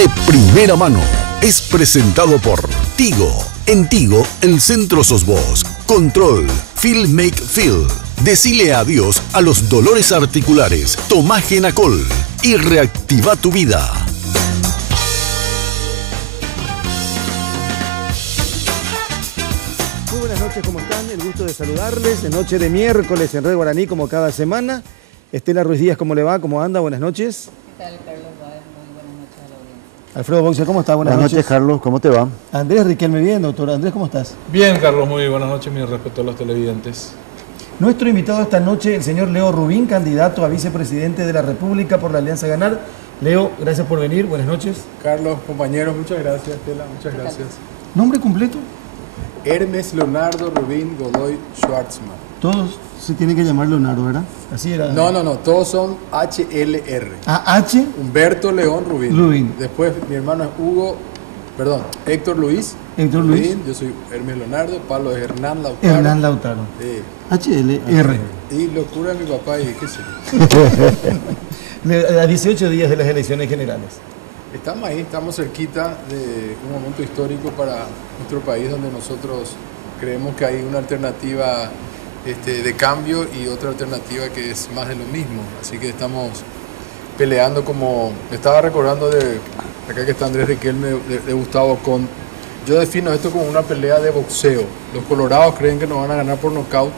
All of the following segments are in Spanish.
de primera mano es presentado por Tigo. En Tigo, el centro sos vos. Control, Feel Make Feel. Decile adiós a los dolores articulares. Tomá Genacol y reactiva tu vida. Muy buenas noches, ¿cómo están? El gusto de saludarles en noche de miércoles en Red Guaraní, como cada semana. Estela Ruiz Díaz, ¿cómo le va? ¿Cómo anda? Buenas noches. ¿Qué tal, Carlos? Muy buenas noches a la audiencia. Alfredo Boxer, ¿cómo está? Buenas noches, Carlos. ¿Cómo te va? Andrés Riquelme, bien, doctor. Andrés, ¿cómo estás? Bien, Carlos, muy buenas noches. Mi respeto a los televidentes. Nuestro invitado esta noche, el señor Leo Rubín, candidato a vicepresidente de la República por la Alianza Ganar. Leo, gracias por venir. Buenas noches. Carlos, compañeros, muchas gracias. Estela, muchas gracias. ¿Nombre completo? Hermes Leonardo Rubín Godoy Schwartzman. Todos se tienen que llamar Leonardo, ¿verdad? Así era. No, todos son HLR. H. Humberto León Rubín. Rubín. Después mi hermano es Héctor Luis. Héctor Luis. Rubín. Yo soy Hermes Leonardo. Pablo es Hernán Lautaro. Hernán Lautaro. HLR. Y locura de mi papá y qué sé yo. A 18 días de las elecciones generales. Estamos ahí, estamos cerquita de un momento histórico para nuestro país donde nosotros creemos que hay una alternativa de cambio y otra alternativa que es más de lo mismo. Así que estamos peleando como... Me estaba recordando de acá que está Andrés Riquelme, de Gustavo Con. Yo defino esto como una pelea de boxeo. Los colorados creen que nos van a ganar por nocaut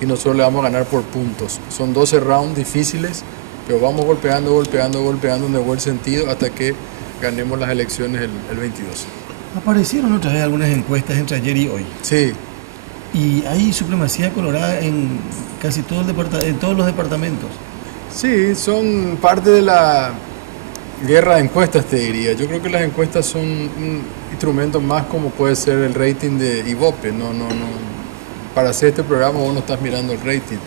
y nosotros le vamos a ganar por puntos. Son 12 rounds difíciles, pero vamos golpeando en el buen sentido hasta que ganemos las elecciones el 22. Aparecieron otra vez algunas encuestas entre ayer y hoy. Sí. Y hay supremacía colorada en casi todo en todos los departamentos. Sí, son parte de la guerra de encuestas, te diría. Yo creo que las encuestas son un instrumento más como puede ser el rating de Ibope. No. Para hacer este programa vos no estás mirando el rating.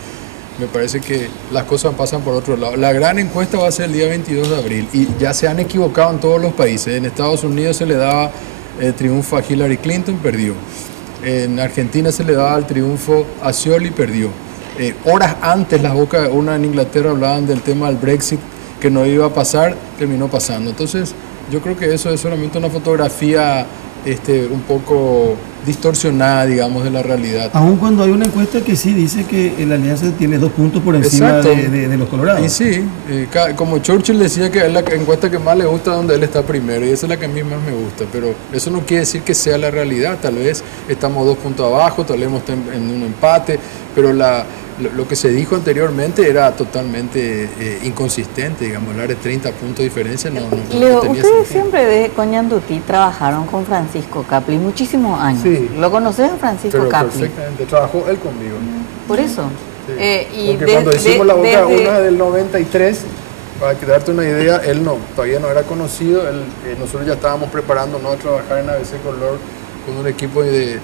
Me parece que las cosas pasan por otro lado. La gran encuesta va a ser el día 22 de abril y ya se han equivocado en todos los países. En Estados Unidos se le daba el triunfo a Hillary Clinton, perdió. En Argentina se le daba el triunfo a Scioli, perdió. Horas antes las bocas, una en Inglaterra hablaban del tema del Brexit, que no iba a pasar, terminó pasando. Entonces yo creo que eso es solamente una fotografía un poco distorsionada, digamos, de la realidad. Aun cuando hay una encuesta que sí dice que la alianza tiene 2 puntos por encima de los colorados. Y sí, como Churchill decía que es la encuesta que más le gusta donde él está primero, y esa es la que a mí más me gusta, pero eso no quiere decir que sea la realidad. Tal vez estamos 2 puntos abajo, tal vez estamos en un empate, pero lo que se dijo anteriormente era totalmente inconsistente, digamos, hablar de 30 puntos de diferencia no Leo, tenía ustedes sentido. siempre desde Coñandutí trabajaron con Francisco Capli muchísimos años. Sí. ¿Lo conoces a Francisco Pero Capli? perfectamente, trabajó él conmigo. Por eso. Sí. Porque cuando hicimos la boca una del 93, para darte una idea, él todavía no era conocido, nosotros ya estábamos preparándonos a trabajar en ABC Color con un equipo de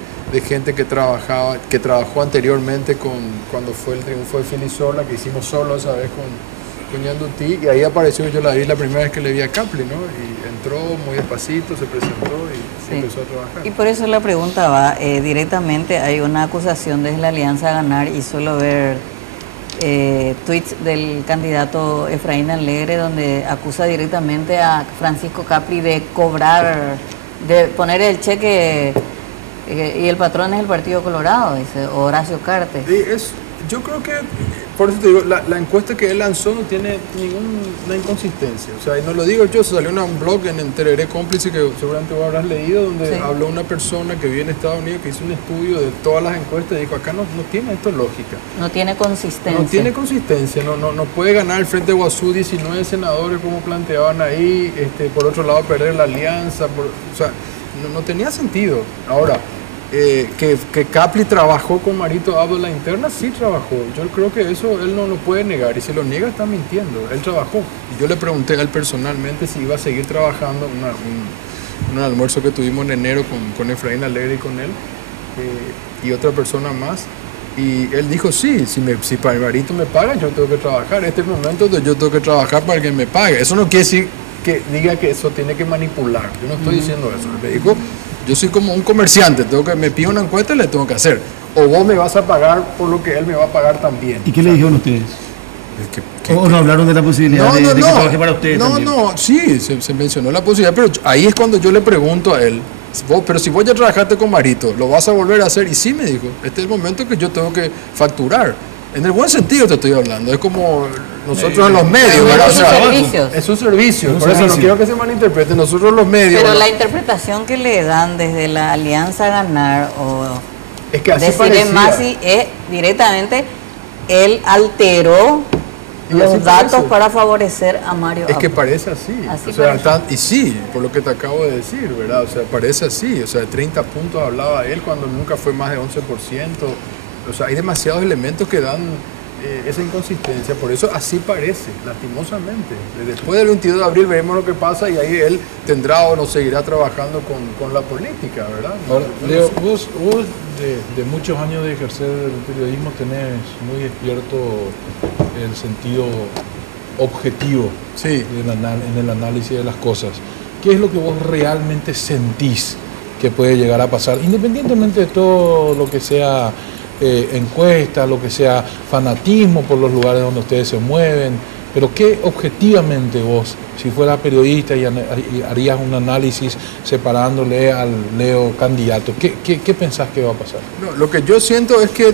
gente que trabajó anteriormente cuando fue el triunfo de Filisola, que hicimos solo esa vez con Ñandutí, y ahí apareció, yo la primera vez que le vi a Capli, ¿no? Y entró muy despacito, se presentó y empezó a trabajar. Y por eso la pregunta va directamente, hay una acusación desde la Alianza Ganar y suelo ver tweets del candidato Efraín Alegre donde acusa directamente a Francisco Capli de cobrar, de poner el cheque y el patrón es el Partido Colorado, dice Horacio Cartes. Yo creo que, por eso te digo, la encuesta que él lanzó no tiene ninguna inconsistencia. O sea, y no lo digo yo, se salió en un blog en Tereré Cómplice que seguramente vos habrás leído, donde habló una persona que vive en Estados Unidos que hizo un estudio de todas las encuestas y dijo, acá no tiene esto lógica. No tiene consistencia. No tiene consistencia, no puede ganar el Frente Guazú 19 senadores como planteaban ahí, por otro lado perder la alianza, o sea, no tenía sentido. Ahora, que Capli trabajó con Marito Abdo en la interna, sí trabajó. Yo creo que eso él no lo puede negar, y si lo niega está mintiendo. Él trabajó. Y yo le pregunté a él personalmente si iba a seguir trabajando, un almuerzo que tuvimos en enero con Efraín Alegre y con él, y otra persona más. Y él dijo, sí, si Marito me paga, yo tengo que trabajar. Este es el momento donde yo tengo que trabajar para que me pague. Eso no quiere decir que diga que eso tiene que manipular. Yo no estoy diciendo eso. Él me dijo, yo soy como un comerciante, me pide una encuesta y le tengo que hacer. O vos me vas a pagar por lo que él me va a pagar también. ¿Y qué le dijeron ustedes? ¿O no hablaron de la posibilidad de que trabaje para ustedes también? Sí, se mencionó la posibilidad, pero ahí es cuando yo le pregunto a él, pero si vos ya trabajaste con Marito, ¿lo vas a volver a hacer? Y sí, me dijo, este es el momento que yo tengo que facturar. En el buen sentido te estoy hablando, es como nosotros en los medios, ¿verdad? Es un servicio, por eso no quiero que se malinterprete, nosotros los medios... Pero la interpretación que le dan desde la Alianza Ganar o es que así de Cire Masi es directamente, él alteró los datos para favorecer a Mario Abdo. Es que parece así, o sea, y sí, por lo que te acabo de decir, ¿verdad? O sea, parece así, o sea, de 30 puntos hablaba él cuando nunca fue más de 11%. O sea, hay demasiados elementos que dan esa inconsistencia, por eso así parece, lastimosamente. Después del 22 de abril veremos lo que pasa y ahí él tendrá o no seguirá trabajando con la política, ¿verdad? Ahora, Leo, vos de muchos años de ejercer el periodismo tenés muy despierto el sentido objetivo en el análisis de las cosas. ¿Qué es lo que vos realmente sentís que puede llegar a pasar, independientemente de todo lo que sea encuestas, lo que sea fanatismo por los lugares donde ustedes se mueven, pero qué objetivamente vos, si fueras periodista y harías un análisis separándole al Leo candidato, ¿qué pensás que va a pasar? No, lo que yo siento es que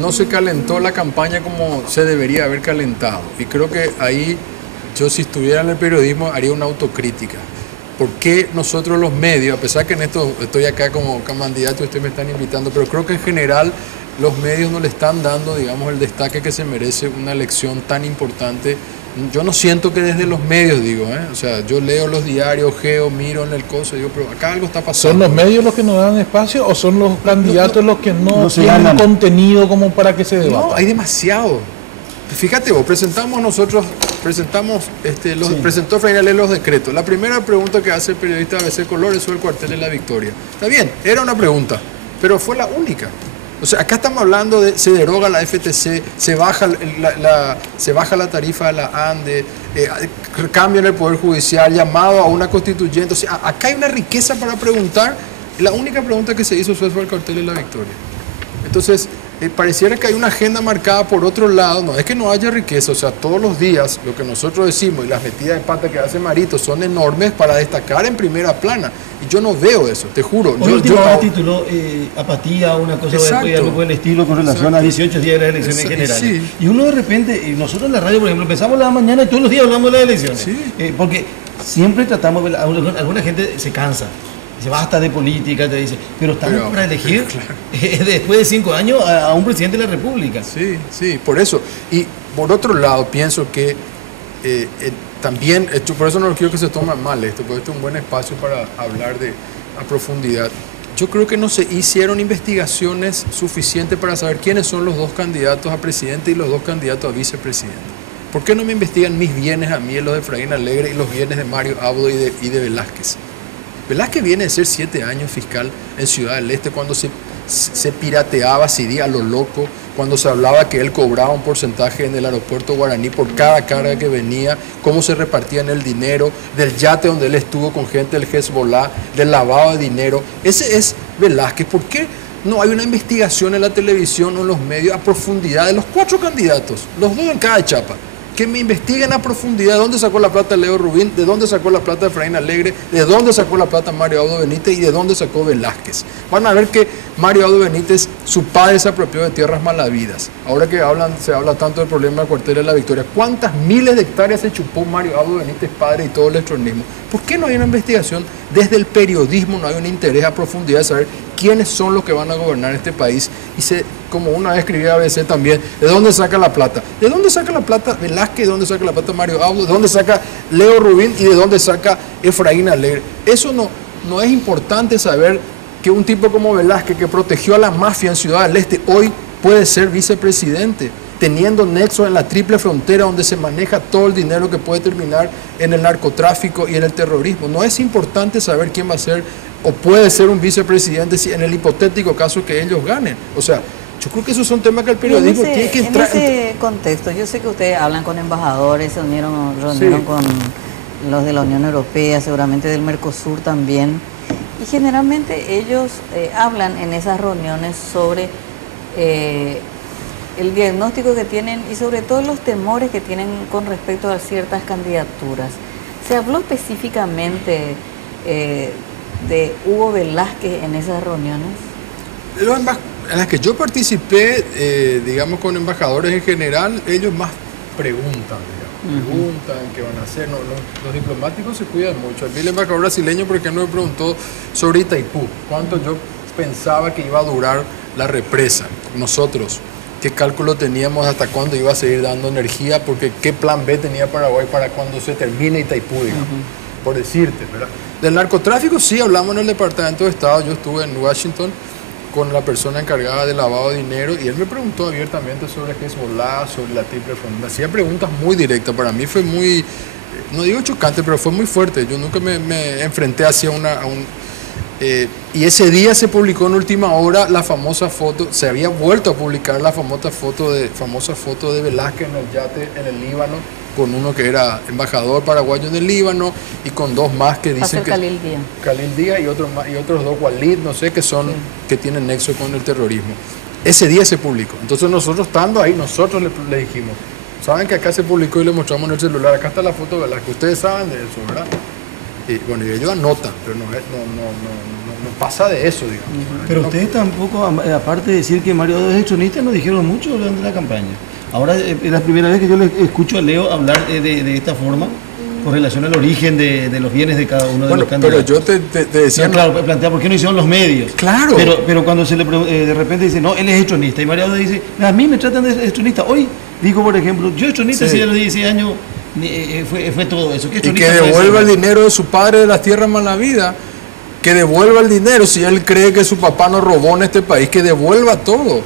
no se calentó la campaña como se debería haber calentado, y creo que ahí yo, si estuviera en el periodismo, haría una autocrítica. ¿Por qué nosotros los medios, a pesar que en esto estoy acá como candidato y ustedes me están invitando, pero creo que en general los medios no le están dando, digamos, el destaque que se merece una elección tan importante? Yo no siento que desde los medios, digo, o sea, yo leo los diarios, miro en el coso, digo, pero acá algo está pasando. ¿Son los medios los que nos dan espacio o son los candidatos los que no tienen contenido como para que se debata? No, hay demasiado. Fíjate vos, presentó Efraín Alegre los decretos. La primera pregunta que hace el periodista de ABC Color es sobre el cuartel de la Victoria. Está bien, era una pregunta, pero fue la única. O sea, acá estamos hablando de se deroga la FTC, se baja la tarifa de la ANDE, cambian el Poder Judicial, llamado a una constituyente. O sea, acá hay una riqueza para preguntar. La única pregunta que se hizo fue sobre el cuartel de la Victoria. Entonces, pareciera que hay una agenda marcada por otro lado. No es que no haya riqueza, o sea, todos los días lo que nosotros decimos y las metidas de pata que hace Marito son enormes para destacar en primera plana, y yo no veo eso, te juro. Hoy último tituló apatía, una cosa algo del estilo con relación a 18 días de las elecciones generales. Sí. Y uno de repente, y nosotros en la radio, por ejemplo, empezamos la mañana y todos los días hablamos de las elecciones. Sí. Porque siempre tratamos, alguna gente se cansa. Dice, basta de política, te dice, pero estamos para elegir después de 5 años a un presidente de la República. Sí, por eso. Y por otro lado, pienso que también, por eso no quiero que se tome mal esto, porque este es un buen espacio para hablar a profundidad. Yo creo que no se hicieron investigaciones suficientes para saber quiénes son los dos candidatos a presidente y los dos candidatos a vicepresidente. ¿Por qué no me investigan mis bienes a mí, los de Efraín Alegre, y los bienes de Mario Abdo y de Velázquez? Velázquez viene de ser 7 años fiscal en Ciudad del Este, cuando se pirateaba CD a lo loco, cuando se hablaba que él cobraba un porcentaje en el aeropuerto Guaraní por cada carga que venía, cómo se repartían el dinero, del yate donde él estuvo con gente del Hezbollah, del lavado de dinero. Ese es Velázquez. ¿Por qué no hay una investigación en la televisión o en los medios a profundidad de los 4 candidatos, los 2 en cada chapa? Que me investiguen a profundidad de dónde sacó la plata Leo Rubín, de dónde sacó la plata Efraín Alegre, de dónde sacó la plata Mario Abdo Benítez y de dónde sacó Velázquez. Van a ver que Mario Abdo Benítez, su padre se apropió de tierras malavidas. Ahora que se habla tanto del problema del cuartel de la Victoria, ¿cuántas miles de hectáreas se chupó Mario Abdo Benítez, padre, y todo el electronismo? ¿Por qué no hay una investigación desde el periodismo? No hay un interés a profundidad de saber quiénes son los que van a gobernar este país. Y como una vez escribí a ABC también, ¿de dónde saca la plata? ¿De dónde saca la plata Velázquez? ¿De dónde saca la plata Mario Abdo? ¿De dónde saca Leo Rubín? ¿Y de dónde saca Efraín Alegre? Eso no es importante saber que un tipo como Velázquez, que protegió a la mafia en Ciudad del Este, hoy puede ser vicepresidente, teniendo nexos en la triple frontera donde se maneja todo el dinero que puede terminar en el narcotráfico y en el terrorismo. No es importante saber quién va a ser o puede ser un vicepresidente si en el hipotético caso que ellos ganen. O sea, yo creo que esos son temas que el periodismo tiene que entrar. En ese contexto, yo sé que ustedes hablan con embajadores, se reunieron con los de la Unión Europea, seguramente del Mercosur también, y generalmente ellos hablan en esas reuniones sobre el diagnóstico que tienen y sobre todo los temores que tienen con respecto a ciertas candidaturas. ¿Se habló específicamente de Hugo Velázquez en esas reuniones? En las que yo participé, digamos, con embajadores en general, ellos más preguntan, preguntan qué van a hacer. Los diplomáticos se cuidan mucho. A mí el embajador brasileño, por ejemplo, me preguntó sobre Itaipú, cuánto yo pensaba que iba a durar la represa. Nosotros, qué cálculo teníamos, hasta cuándo iba a seguir dando energía, porque qué plan B tenía Paraguay para cuando se termine Itaipú, digamos, por decirte, ¿verdad? Del narcotráfico sí hablamos en el Departamento de Estado. Yo estuve en Washington con la persona encargada de lavado de dinero y él me preguntó abiertamente sobre Hezbollah, sobre la triple frontera. Hacía preguntas muy directas. Para mí fue muy, no digo chocante, pero fue muy fuerte. Yo nunca me enfrenté hacia y ese día se publicó en última hora la famosa foto, se había vuelto a publicar la famosa foto de Velázquez en el yate en el Líbano, con uno que era embajador paraguayo en el Líbano y con dos más que dicen que Khalil Díaz y otros dos Walid, no sé, que tienen nexo con el terrorismo. Ese día se publicó. Entonces nosotros estando ahí, nosotros le dijimos, saben que acá se publicó y le mostramos en el celular, acá está la foto de Velázquez, ustedes saben de eso, ¿verdad? Y bueno, y ellos anotan, pero no pasa de eso, digamos. Pero ustedes tampoco, aparte de decir que Mario es extronista, nos dijeron mucho durante la campaña. Ahora es la primera vez que yo le escucho a Leo hablar de esta forma con relación al origen de los bienes de cada uno de los candidatos. Pero yo te decía... No, claro, plantea por qué no hicieron los medios. Claro. Pero cuando se le de repente dice, no, él es extronista. Y Mario dice, a mí me tratan de extronista. Hoy dijo, por ejemplo, yo extronista, sí, a los 16 años fue todo eso. Y que devuelva el dinero de su padre de las tierras Malavida. Que devuelva el dinero, si él cree que su papá nos robó en este país, que devuelva todo,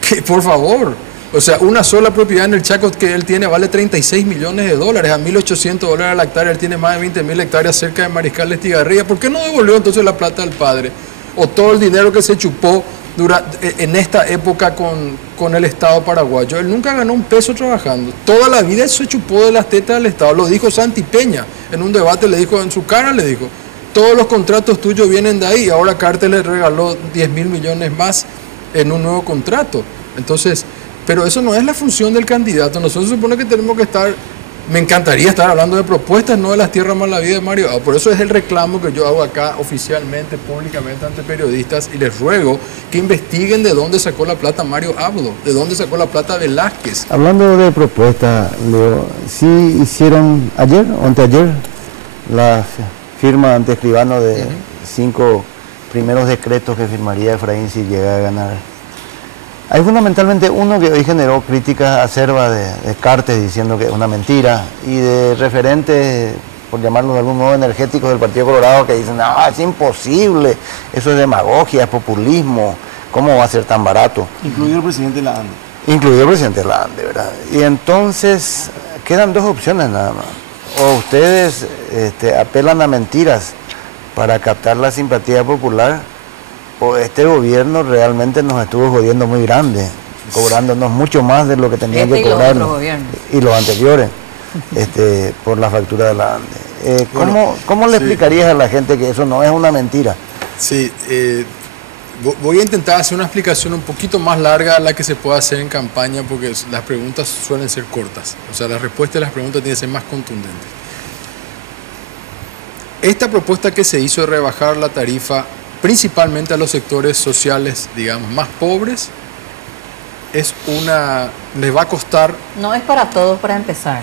que por favor. O sea, una sola propiedad en el Chaco que él tiene vale 36 millones de dólares, a $1.800 la hectárea, él tiene más de 20.000 hectáreas cerca de Mariscal de Estigarribia. ¿Por qué no devolvió entonces la plata al padre? O todo el dinero que se chupó en esta época con el Estado paraguayo. Él nunca ganó un peso trabajando, toda la vida se chupó de las tetas del Estado. Lo dijo Santi Peña, en un debate le dijo, en su cara le dijo, todos los contratos tuyos vienen de ahí. Ahora Carter le regaló 10.000 millones más en un nuevo contrato. Entonces, pero eso no es la función del candidato. Nosotros se supone que tenemos que estar, me encantaría estar hablando de propuestas, no de las tierras Malavida de Mario. Por eso es el reclamo que yo hago acá oficialmente, públicamente ante periodistas, y les ruego que investiguen de dónde sacó la plata Mario Abdo, de dónde sacó la plata Velázquez. Hablando de propuestas, Leo, ¿sí hicieron ayer o anteayer la firma ante escribano de 5 primeros decretos que firmaría Efraín si llega a ganar? Hay fundamentalmente uno que hoy generó críticas acerbas de Cartes diciendo que es una mentira, y de referentes, por llamarlos de algún modo, energéticos del Partido Colorado, que dicen, no, es imposible, eso es demagogia, es populismo, ¿cómo va a ser tan barato? Incluido el presidente de la ANDE. Incluido el presidente de la ANDE, ¿verdad? Y entonces quedan dos opciones nada más. O ustedes apelan a mentiras para captar la simpatía popular, o este gobierno realmente nos estuvo jodiendo muy grande, cobrándonos mucho más de lo que tenía que cobrarnos, y los anteriores, por la factura de la ANDE. ¿Cómo le explicarías a la gente que eso no es una mentira? Sí, voy a intentar hacer una explicación un poquito más larga a la que se puede hacer en campaña, porque las preguntas suelen ser cortas. O sea, la respuesta de las preguntas tiene que ser más contundente. Esta propuesta que se hizo de rebajar la tarifa principalmente a los sectores sociales, digamos, más pobres, les va a costar... No es para todos, para empezar.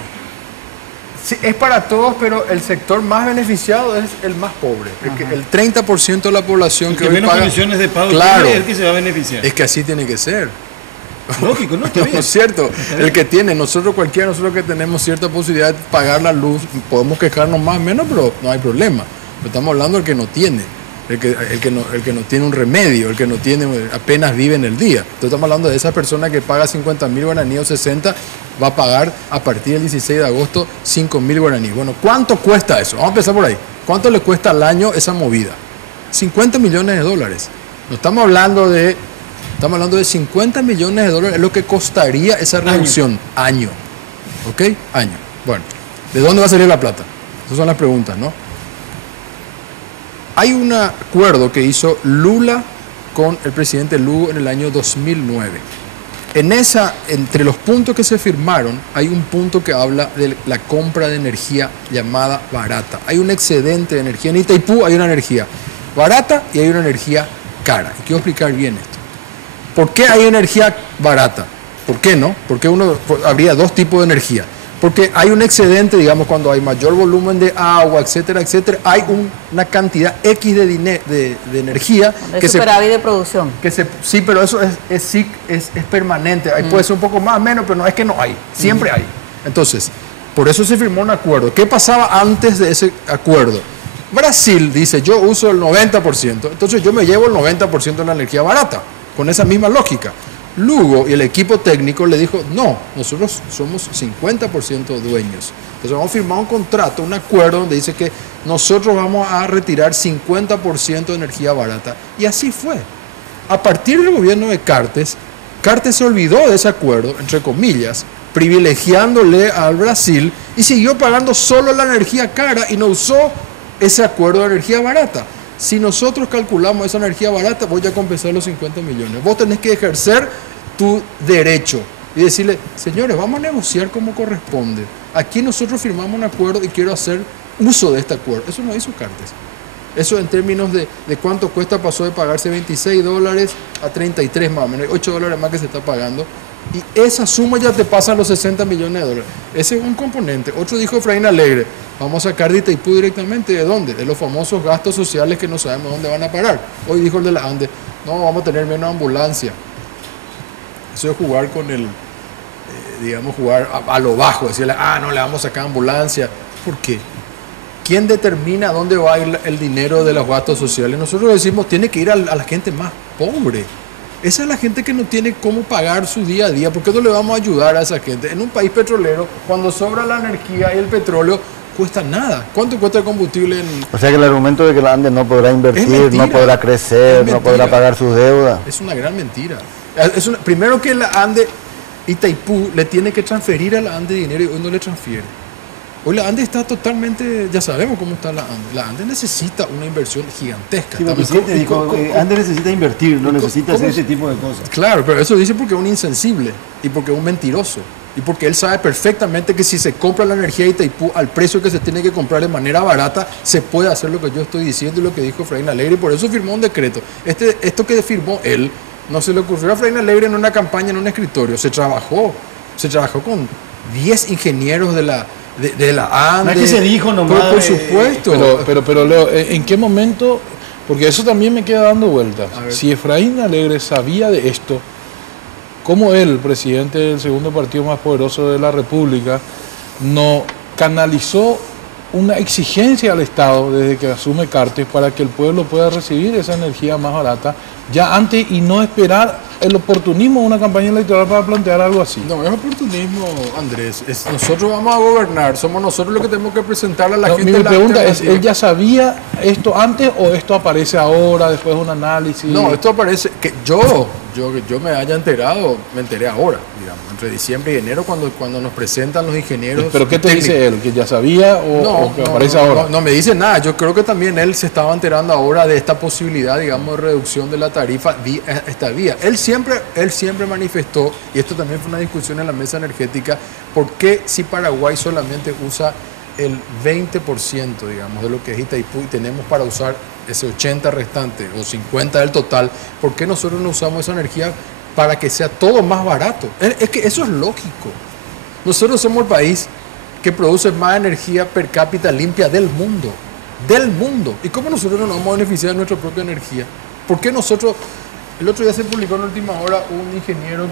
Sí, es para todos, pero el sector más beneficiado es el más pobre. El 30% de la población que hoy menos paga... condiciones de pago, claro, es el que se va a beneficiar. Es que así tiene que ser. Lógico, ¿no? No es cierto. El que tiene, nosotros que tenemos cierta posibilidad de pagar la luz, podemos quejarnos más o menos, pero no hay problema. Pero estamos hablando del que no tiene. El que no tiene un remedio, el que no tiene, apenas vive en el día. Entonces estamos hablando de esa persona que paga 50.000 guaraníes o 60, va a pagar a partir del 16 de agosto 5.000 guaraníes. Bueno, ¿cuánto cuesta eso? Vamos a empezar por ahí. ¿Cuánto le cuesta al año esa movida? 50 millones de dólares. No estamos hablando de 50 millones de dólares, es lo que costaría esa reducción. Año. ¿Ok? Año. Bueno, ¿de dónde va a salir la plata? Esas son las preguntas, ¿no? Hay un acuerdo que hizo Lula con el presidente Lugo en el año 2009. entre los puntos que se firmaron, hay un punto que habla de la compra de energía llamada barata. Hay un excedente de energía. En Itaipú hay una energía barata y hay una energía cara. Y quiero explicar bien esto. ¿Por qué hay energía barata? ¿Por qué no? Porque habría dos tipos de energía. Porque hay un excedente, digamos, cuando hay mayor volumen de agua, etcétera, etcétera, hay una cantidad X de energía. De superávit de producción. Sí, pero eso es permanente. Puede ser un poco más, menos, pero no es que no hay. Siempre hay. Entonces, por eso se firmó un acuerdo. ¿Qué pasaba antes de ese acuerdo? Brasil dice, yo uso el 90%, entonces yo me llevo el 90% de la energía barata, con esa misma lógica. Lugo y el equipo técnico le dijo, no, nosotros somos 50% dueños. Entonces vamos a firmar un contrato, un acuerdo donde dice que nosotros vamos a retirar 50% de energía barata. Y así fue. A partir del gobierno de Cartes se olvidó de ese acuerdo, entre comillas, privilegiándole al Brasil y siguió pagando solo la energía cara y no usó ese acuerdo de energía barata. Si nosotros calculamos esa energía barata, voy a compensar los 50 millones. Vos tenés que ejercer tu derecho y decirle, señores, vamos a negociar como corresponde. Aquí nosotros firmamos un acuerdo y quiero hacer uso de este acuerdo. Eso no hizo Cartes. Eso en términos de cuánto cuesta, pasó de pagarse $26 a 33 más o menos, $8 más que se está pagando. Y esa suma ya te pasa a los 60 millones de dólares. Ese es un componente. Otro dijo Efraín Alegre, vamos a sacar de Itaipú directamente. ¿De dónde? De los famosos gastos sociales que no sabemos dónde van a parar. Hoy dijo el de la ANDE, no, vamos a tener menos ambulancia. Eso es jugar con digamos, jugar a lo bajo. Decirle, no, le vamos a sacar ambulancia. ¿Por qué? ¿Quién determina dónde va a ir el dinero de los gastos sociales? Nosotros decimos, tiene que ir a la gente más pobre. Esa es la gente que no tiene cómo pagar su día a día. ¿Por qué no le vamos a ayudar a esa gente? En un país petrolero, cuando sobra la energía y el petróleo, cuesta nada. ¿Cuánto cuesta el combustible? O sea que el argumento de que la ANDE no podrá invertir, no podrá crecer, no podrá pagar sus deudas. Es una gran mentira. Primero que la ANDE, Itaipú, le tiene que transferir a la ANDE dinero y hoy no le transfiere. Hoy la ANDE está totalmente, ya sabemos cómo está la ANDE. La ANDE necesita una inversión gigantesca. Sí, presidente dijo, ANDE necesita invertir, no necesita hacer ese tipo de cosas. Claro, pero eso dice porque es un insensible y porque es un mentiroso. Y porque él sabe perfectamente que si se compra la energía de Itaipú al precio que se tiene que comprar de manera barata, se puede hacer lo que yo estoy diciendo y lo que dijo Efraín Alegre, y por eso firmó un decreto. Esto que firmó él, no se le ocurrió a Efraín Alegre en una campaña, en un escritorio. Se trabajó con 10 ingenieros de la ANDE. No es que se dijo nomás. Por supuesto. Pero Leo, ¿en qué momento? Porque eso también me queda dando vueltas. Si Efraín Alegre sabía de esto, ¿cómo él, presidente del segundo partido más poderoso de la República, no canalizó una exigencia al Estado desde que asume Cartes para que el pueblo pueda recibir esa energía más barata ya antes y no esperar el oportunismo de una campaña electoral para plantear algo así? No, es oportunismo, Andrés. Nosotros vamos a gobernar, somos nosotros los que tenemos que presentarle a la gente. Mi pregunta es, ¿él ya sabía esto antes o esto aparece ahora, después de un análisis? No, esto aparece, que yo me haya enterado, me enteré ahora, digamos, entre diciembre y enero cuando nos presentan los ingenieros. ¿Pero qué te dice él? ¿Que ya sabía o que aparece ahora? No me dice nada. Yo creo que también él se estaba enterando ahora de esta posibilidad, digamos, de reducción de la tarifa esta vía. Él siempre manifestó, y esto también fue una discusión en la mesa energética, ¿por qué si Paraguay solamente usa el 20%, digamos, de lo que es Itaipú y tenemos para usar ese 80 restante o 50 del total, ¿por qué nosotros no usamos esa energía para que sea todo más barato? Es que eso es lógico. Nosotros somos el país que produce más energía per cápita limpia del mundo. ¿Y cómo nosotros no nos vamos a beneficiar de nuestra propia energía? ¿Por qué nosotros? El otro día se publicó en última hora un ingeniero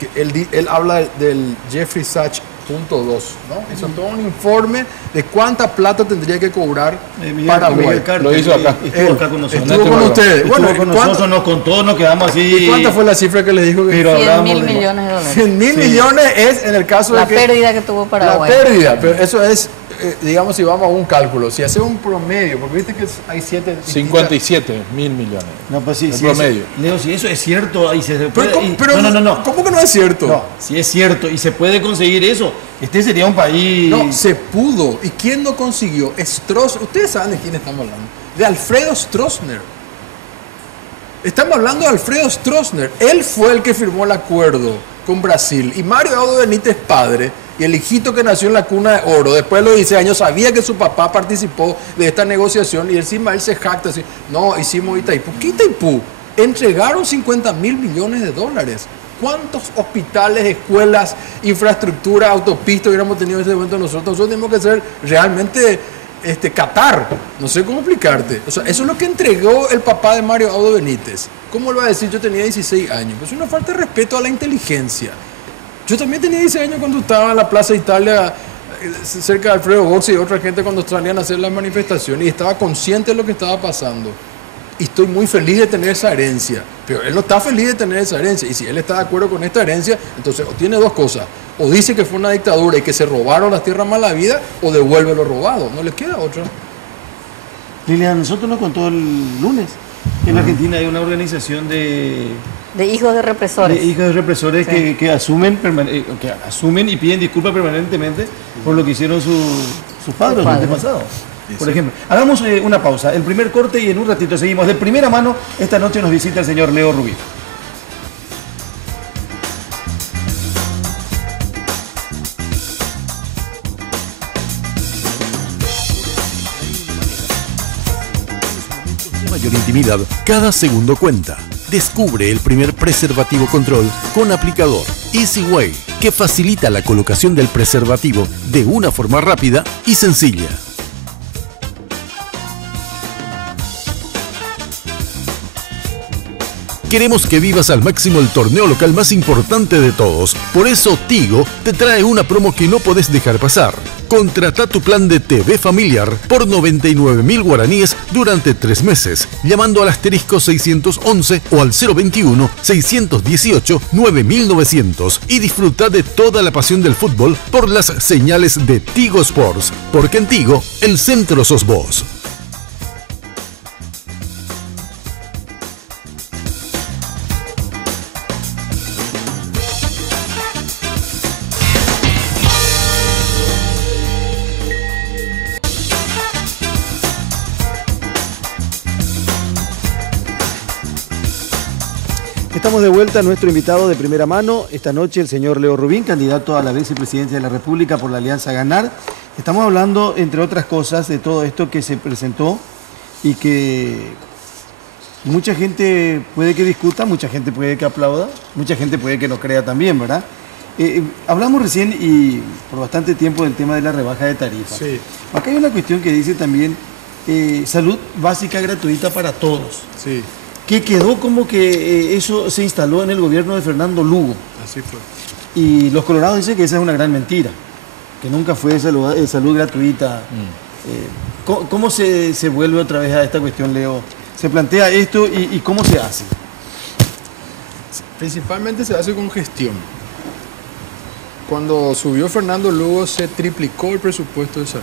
que él habla del Jeffrey Sachs punto 2, ¿no? Hizo todo un informe de cuánta plata tendría que cobrar Paraguay. Lo hizo acá. Estuvo acá con nosotros. Estuvo con ustedes. Bueno, con nosotros, nos contó, nos quedamos así. ¿Y cuánta fue la cifra que le dijo? 100.000 millones de dólares. 100.000 millones es en el caso la de que... La pérdida que tuvo Paraguay. La pérdida, pero eso es, digamos, si vamos a un cálculo, si hace un promedio, porque viste que hay 57 mil millones. No, pues sí, el promedio. Leo, si eso es cierto, ahí se puede... No. ¿Cómo que no es cierto? No, si es cierto y se puede conseguir eso, este sería un país... No, se pudo. ¿Y quién no consiguió? Ustedes saben de quién estamos hablando. De Alfredo Stroessner. Estamos hablando de Alfredo Stroessner. Él fue el que firmó el acuerdo con Brasil. Y Mario Audo Benítez, padre, y el hijito que nació en la cuna de oro, después de los 16 años, sabía que su papá participó de esta negociación y encima él se jacta así, no, hicimos Itaipú. ¿Qué Itaipú? Entregaron 50.000 millones de dólares. ¿Cuántos hospitales, escuelas, infraestructura, autopistas hubiéramos tenido en ese momento nosotros? Nosotros tenemos que ser realmente Qatar. No sé cómo explicarte. O sea, eso es lo que entregó el papá de Mario Audo Benítez. ¿Cómo lo va a decir? Yo tenía 16 años. Pues es una falta de respeto a la inteligencia. Yo también tenía 16 años cuando estaba en la Plaza Italia, cerca de Alfredo Box y otra gente cuando salían a hacer las manifestaciones y estaba consciente de lo que estaba pasando. Y estoy muy feliz de tener esa herencia. Pero él no está feliz de tener esa herencia. Y si él está de acuerdo con esta herencia, entonces o tiene dos cosas. O dice que fue una dictadura y que se robaron las tierras mala vida, o devuelve lo robado. No le queda otra. Lilian, nosotros nos contó el lunes. En Argentina hay una organización de hijos de represores. De hijos de represores, sí, que asumen y piden disculpas permanentemente por lo que hicieron sus padres los antepasados. Por ejemplo, hagamos una pausa, el primer corte y en un ratito seguimos. De primera mano, esta noche nos visita el señor Leo Rubín. Mayor intimidad, cada segundo cuenta. Descubre el primer preservativo control con aplicador Easy Way, que facilita la colocación del preservativo de una forma rápida y sencilla. Queremos que vivas al máximo el torneo local más importante de todos. Por eso Tigo te trae una promo que no podés dejar pasar. Contrata tu plan de TV familiar por 99.000 guaraníes durante 3 meses, llamando al asterisco 611 o al 021-618-9900 y disfruta de toda la pasión del fútbol por las señales de Tigo Sports. Porque en Tigo, el centro sos vos. Estamos de vuelta a nuestro invitado de primera mano, esta noche el señor Leo Rubín, candidato a la vicepresidencia de la República por la Alianza Ganar. Estamos hablando, entre otras cosas, de todo esto que se presentó y que mucha gente puede que discuta, mucha gente puede que aplauda, mucha gente puede que no crea también, ¿verdad? Hablamos recién y por bastante tiempo del tema de la rebaja de tarifas. Sí. Acá hay una cuestión que dice también salud básica gratuita para todos. Sí. Que quedó como que eso se instaló en el gobierno de Fernando Lugo. Así fue. Y los colorados dicen que esa es una gran mentira, que nunca fue salud gratuita. ¿Cómo se vuelve otra vez a esta cuestión, Leo? ¿Se plantea esto y cómo se hace? Principalmente se hace con gestión. Cuando subió Fernando Lugo se triplicó el presupuesto de salud.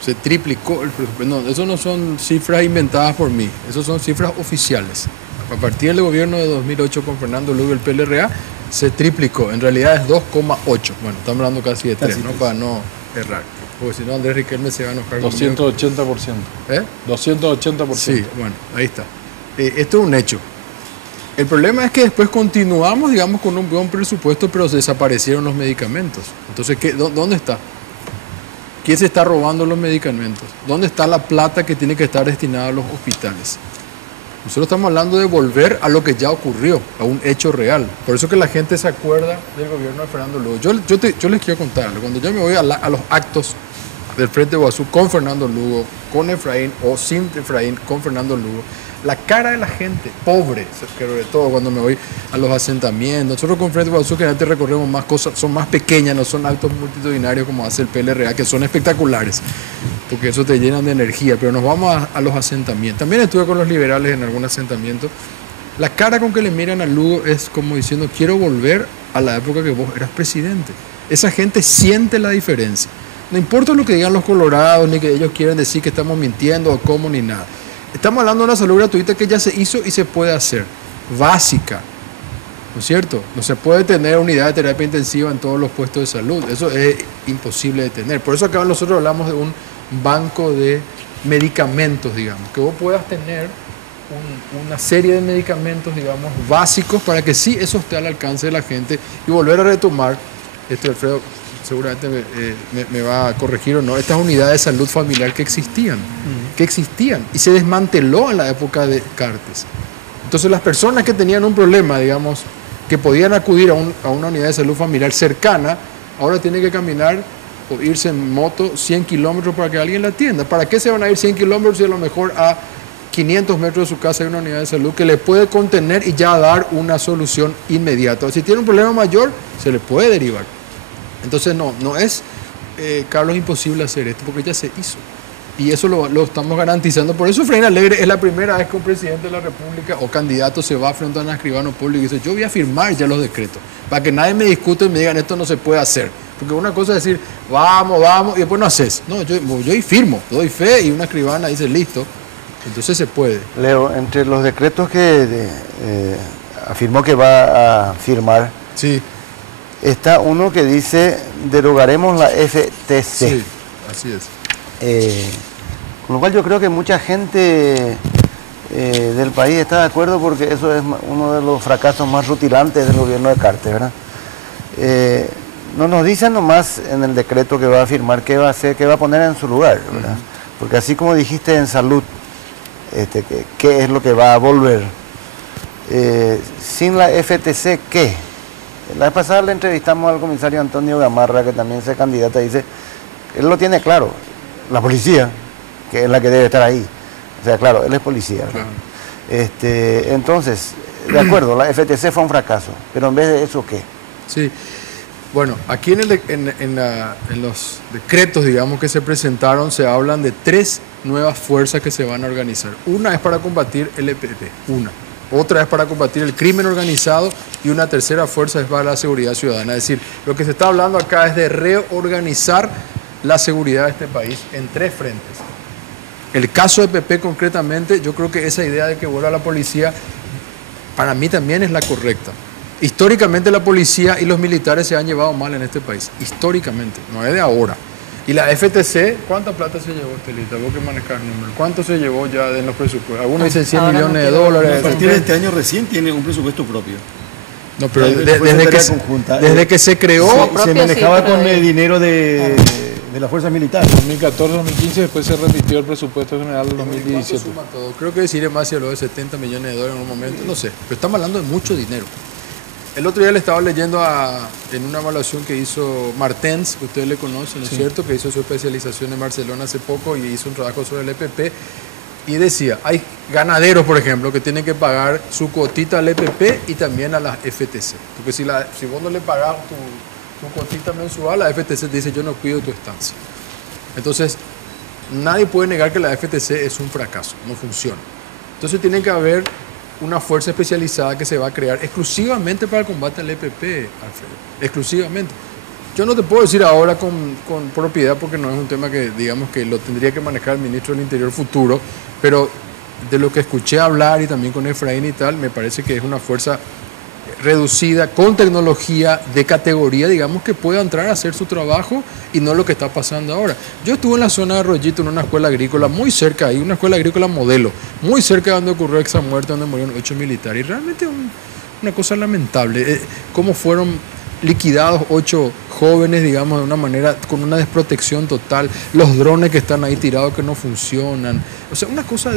Se triplicó el presupuesto. No, eso no son cifras inventadas por mí, eso son cifras oficiales. A partir del gobierno de 2008 con Fernando Lugo, el PLRA, se triplicó. En realidad es 2,8. Bueno, estamos hablando casi de 3, ¿no? Para no errar. Porque si no, Andrés Riquelme se va a enojar. 280%. ¿Eh? 280%. Sí, bueno, ahí está. Esto es un hecho. El problema es que después continuamos, digamos, con un buen presupuesto, pero desaparecieron los medicamentos. Entonces, ¿dónde está? ¿Quién se está robando los medicamentos? ¿Dónde está la plata que tiene que estar destinada a los hospitales? Nosotros estamos hablando de volver a lo que ya ocurrió, a un hecho real. Por eso que la gente se acuerda del gobierno de Fernando Lugo. Yo les quiero contar, cuando yo me voy a los actos del Frente Guazú con Fernando Lugo, con Efraín o sin Efraín, con Fernando Lugo, la cara de la gente, pobre, sobre todo cuando me voy a los asentamientos. Nosotros con Frente Guazú generalmente recorremos más cosas, son más pequeñas, no son actos multitudinarios como hace el PLRA, que son espectaculares, porque eso te llenan de energía, pero nos vamos a los asentamientos. También estuve con los liberales en algún asentamiento. La cara con que le miran a Lugo es como diciendo, quiero volver a la época que vos eras presidente. Esa gente siente la diferencia. No importa lo que digan los colorados, ni que ellos quieran decir que estamos mintiendo o cómo, ni nada. Estamos hablando de una salud gratuita que ya se hizo y se puede hacer. Básica. ¿No es cierto? No se puede tener unidad de terapia intensiva en todos los puestos de salud. Eso es imposible de tener. Por eso acá nosotros hablamos de un banco de medicamentos, digamos, que vos puedas tener una serie de medicamentos, digamos, básicos para que sí eso esté al alcance de la gente y volver a retomar, Alfredo seguramente me va a corregir o no, estas unidades de salud familiar que existían y se desmanteló en la época de Cartes. Entonces las personas que tenían un problema, digamos, que podían acudir a una unidad de salud familiar cercana, ahora tienen que caminar o irse en moto 100 kilómetros para que alguien la atienda. ¿Para qué se van a ir 100 kilómetros si a lo mejor a 500 metros de su casa hay una unidad de salud que le puede contener y ya dar una solución inmediata? Si tiene un problema mayor, se le puede derivar. Entonces no es, Carlos, imposible hacer esto porque ya se hizo. Y eso lo estamos garantizando. Por eso Efraín Alegre es la primera vez que un presidente de la República o candidato se va frente a un escribano público y dice, yo voy a firmar ya los decretos, para que nadie me discute y me digan esto no se puede hacer. Porque una cosa es decir, vamos, y después no haces. No, yo y firmo, doy fe y una escribana dice, listo. Entonces se puede. Leo, entre los decretos que afirmó que va a firmar, sí, está uno que dice, derogaremos la FTC. Sí, así es. Con lo cual yo creo que mucha gente del país está de acuerdo porque eso es uno de los fracasos más rutilantes del gobierno de Cartes, ¿verdad? No nos dicen nomás en el decreto que va a firmar qué va a hacer, qué va a poner en su lugar, ¿verdad? Porque así como dijiste en salud, qué es lo que va a volver. Sin la FTC, ¿qué? La vez pasada le entrevistamos al comisario Antonio Gamarra, que también es candidata, y dice, él lo tiene claro, la policía, que es la que debe estar ahí. O sea, claro, él es policía. Claro. Entonces, de acuerdo, la FTC fue un fracaso, pero en vez de eso, ¿qué? Sí. Bueno, aquí en los decretos, digamos, que se presentaron, se hablan de 3 nuevas fuerzas que se van a organizar. Una es para combatir el EPP, otra es para combatir el crimen organizado y una tercera fuerza es para la seguridad ciudadana. Es decir, lo que se está hablando acá es de reorganizar la seguridad de este país en 3 frentes. El caso de EPP concretamente, yo creo que esa idea de que vuelva la policía, para mí también es la correcta. Históricamente la policía y los militares se han llevado mal en este país, históricamente, no es de ahora. Y la FTC, ¿cuánta plata se llevó, Estelita? Vos que manejás números. ¿Cuánto se llevó ya en los presupuestos? Algunos dicen 100 millones de dólares. A partir de este año recién tiene un presupuesto propio. No, pero desde que se creó... Se manejaba con el dinero de la fuerza militar. En 2014, 2015, después se repitió el presupuesto general del 2017. Suma todo? Creo que decir más si habló de 70 millones de dólares en un momento, no sé. Pero estamos hablando de mucho dinero. El otro día le estaba leyendo en una evaluación que hizo Martens, que ustedes le conocen, ¿no es cierto? Que hizo su especialización en Barcelona hace poco y hizo un trabajo sobre el EPP. Y decía, hay ganaderos, por ejemplo, que tienen que pagar su cuotita al EPP y también a la FTC. Porque si vos no le pagás tu cuotita mensual, la FTC te dice, yo no cuido tu estancia. Entonces, nadie puede negar que la FTC es un fracaso, no funciona. Entonces tiene que haber una fuerza especializada que se va a crear exclusivamente para el combate al EPP, Alfredo. Exclusivamente. Yo no te puedo decir ahora con propiedad porque no es un tema que, digamos, que lo tendría que manejar el ministro del Interior futuro, pero de lo que escuché hablar y también con Efraín y tal, me parece que es una fuerza reducida, con tecnología de categoría, digamos, que pueda entrar a hacer su trabajo y no lo que está pasando ahora. Yo estuve en la zona de Arroyito, en una escuela agrícola muy cerca ahí, una escuela agrícola modelo, muy cerca de donde ocurrió esa muerte, donde murieron 8 militares, y realmente una cosa lamentable, cómo fueron liquidados 8 jóvenes, digamos, de una manera, con una desprotección total, los drones que están ahí tirados que no funcionan, o sea, una cosa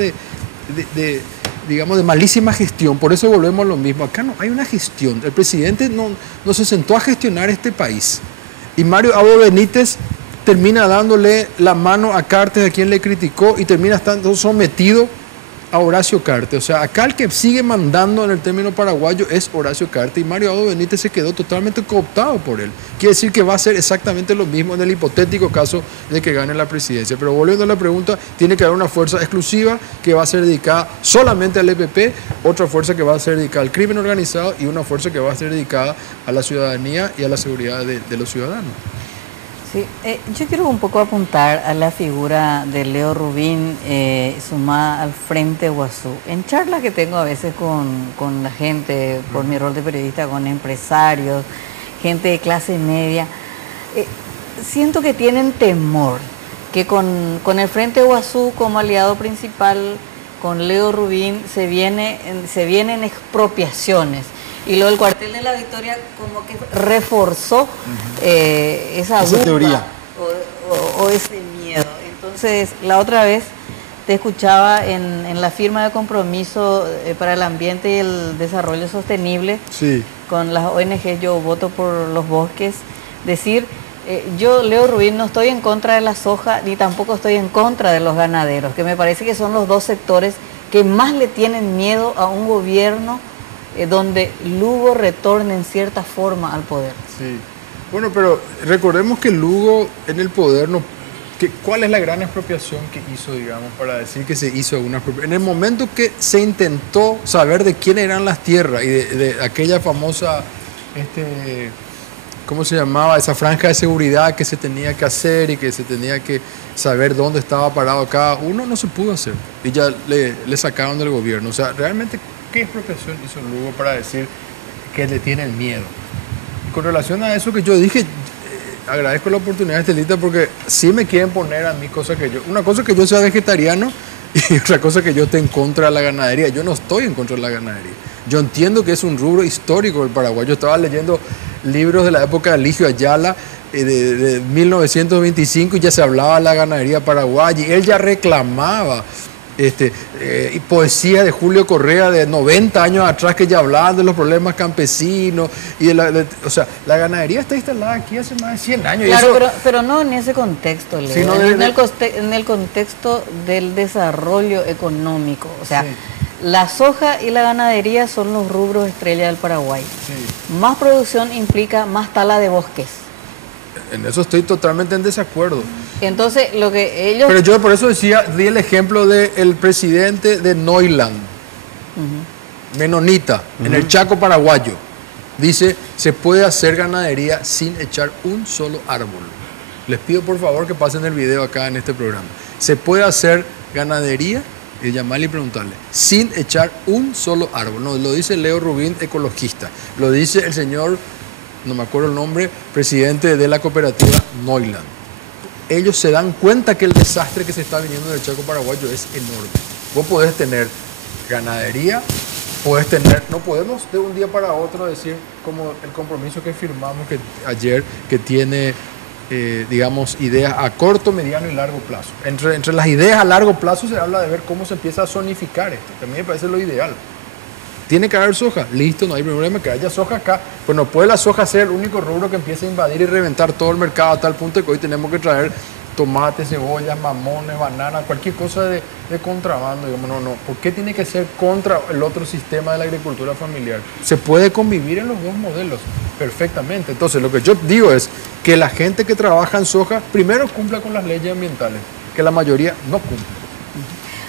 digamos, de malísima gestión. Por eso volvemos a lo mismo. Acá no hay una gestión. El presidente no se sentó a gestionar este país. Y Mario Abdo Benítez termina dándole la mano a Cartes, a quien le criticó, y termina estando sometido a Horacio Cartes. O sea, acá el que sigue mandando en el término paraguayo es Horacio Cartes, y Mario Abdo Benítez se quedó totalmente cooptado por él. Quiere decir que va a ser exactamente lo mismo en el hipotético caso de que gane la presidencia. Pero volviendo a la pregunta, tiene que haber una fuerza exclusiva que va a ser dedicada solamente al EPP, otra fuerza que va a ser dedicada al crimen organizado y una fuerza que va a ser dedicada a la ciudadanía y a la seguridad de los ciudadanos. Sí, yo quiero un poco apuntar a la figura de Leo Rubín sumada al Frente Guazú. En charlas que tengo a veces con la gente, por mi rol de periodista, con empresarios, gente de clase media, siento que tienen temor que con el Frente Guazú como aliado principal con Leo Rubín se vienen expropiaciones. Y lo del cuartel de la Victoria como que reforzó esa teoría o ese miedo. Entonces, la otra vez te escuchaba en la firma de compromiso para el ambiente y el desarrollo sostenible con las ONG Yo Voto por los Bosques, decir, yo, Leo Rubín, no estoy en contra de la soja ni tampoco estoy en contra de los ganaderos, que me parece que son los dos sectores que más le tienen miedo a un gobierno donde Lugo retorne en cierta forma al poder. Sí. Bueno, pero recordemos que Lugo en el poder no... ¿Cuál es la gran expropiación que hizo, digamos, para decir que se hizo alguna expropiación? En el momento que se intentó saber de quién eran las tierras y de aquella famosa, ¿cómo se llamaba? Esa franja de seguridad que se tenía que hacer y que se tenía que saber dónde estaba parado cada uno, no se pudo hacer. Y ya le sacaron del gobierno. O sea, realmente, ¿qué expropiación hizo Lugo para decir que le tiene el miedo? Y con relación a eso que yo dije... agradezco la oportunidad, Estelita, porque sí me quieren poner a mí cosas que yo... Una cosa que yo sea vegetariano y otra cosa que yo esté en contra de la ganadería. Yo no estoy en contra de la ganadería. Yo entiendo que es un rubro histórico del Paraguay. Yo estaba leyendo libros de la época de Eligio Ayala, de 1925, y ya se hablaba de la ganadería paraguaya. Y él ya reclamaba y poesía de Julio Correa de 90 años atrás que ya hablaban de los problemas campesinos y o sea, la ganadería está instalada aquí hace más de 100 años. Claro, y eso, pero no en ese contexto, Leo, sino en el contexto del desarrollo económico. O sea, la soja y la ganadería son los rubros estrella del Paraguay. Más producción implica más tala de bosques. En eso estoy totalmente en desacuerdo. Entonces, lo que ellos... Pero yo por eso di el ejemplo del presidente de Neuland, menonita, en el Chaco paraguayo. Dice, se puede hacer ganadería sin echar un solo árbol. Les pido por favor que pasen el video acá en este programa. Se puede hacer ganadería, y llamarle y preguntarle, sin echar un solo árbol. No, lo dice Leo Rubín, ecologista. Lo dice el señor, no me acuerdo el nombre, presidente de la cooperativa Neuland. Ellos se dan cuenta que el desastre que se está viniendo del Chaco paraguayo es enorme. Vos podés tener ganadería, podés tener... No podemos de un día para otro decir, como el compromiso que firmamos ayer, que tiene, digamos, ideas a corto, mediano y largo plazo. Entre las ideas a largo plazo se habla de ver cómo se empieza a zonificar esto. Que a mí me parece lo ideal. Tiene que haber soja, listo, no hay problema que haya soja acá, pues no puede la soja ser el único rubro que empiece a invadir y reventar todo el mercado a tal punto que hoy tenemos que traer tomates, cebollas, mamones, bananas, cualquier cosa de contrabando. Digamos, no, ¿por qué tiene que ser contra el otro sistema de la agricultura familiar? Se puede convivir en los dos modelos perfectamente. Entonces, lo que yo digo es que la gente que trabaja en soja primero cumpla con las leyes ambientales, que la mayoría no cumple.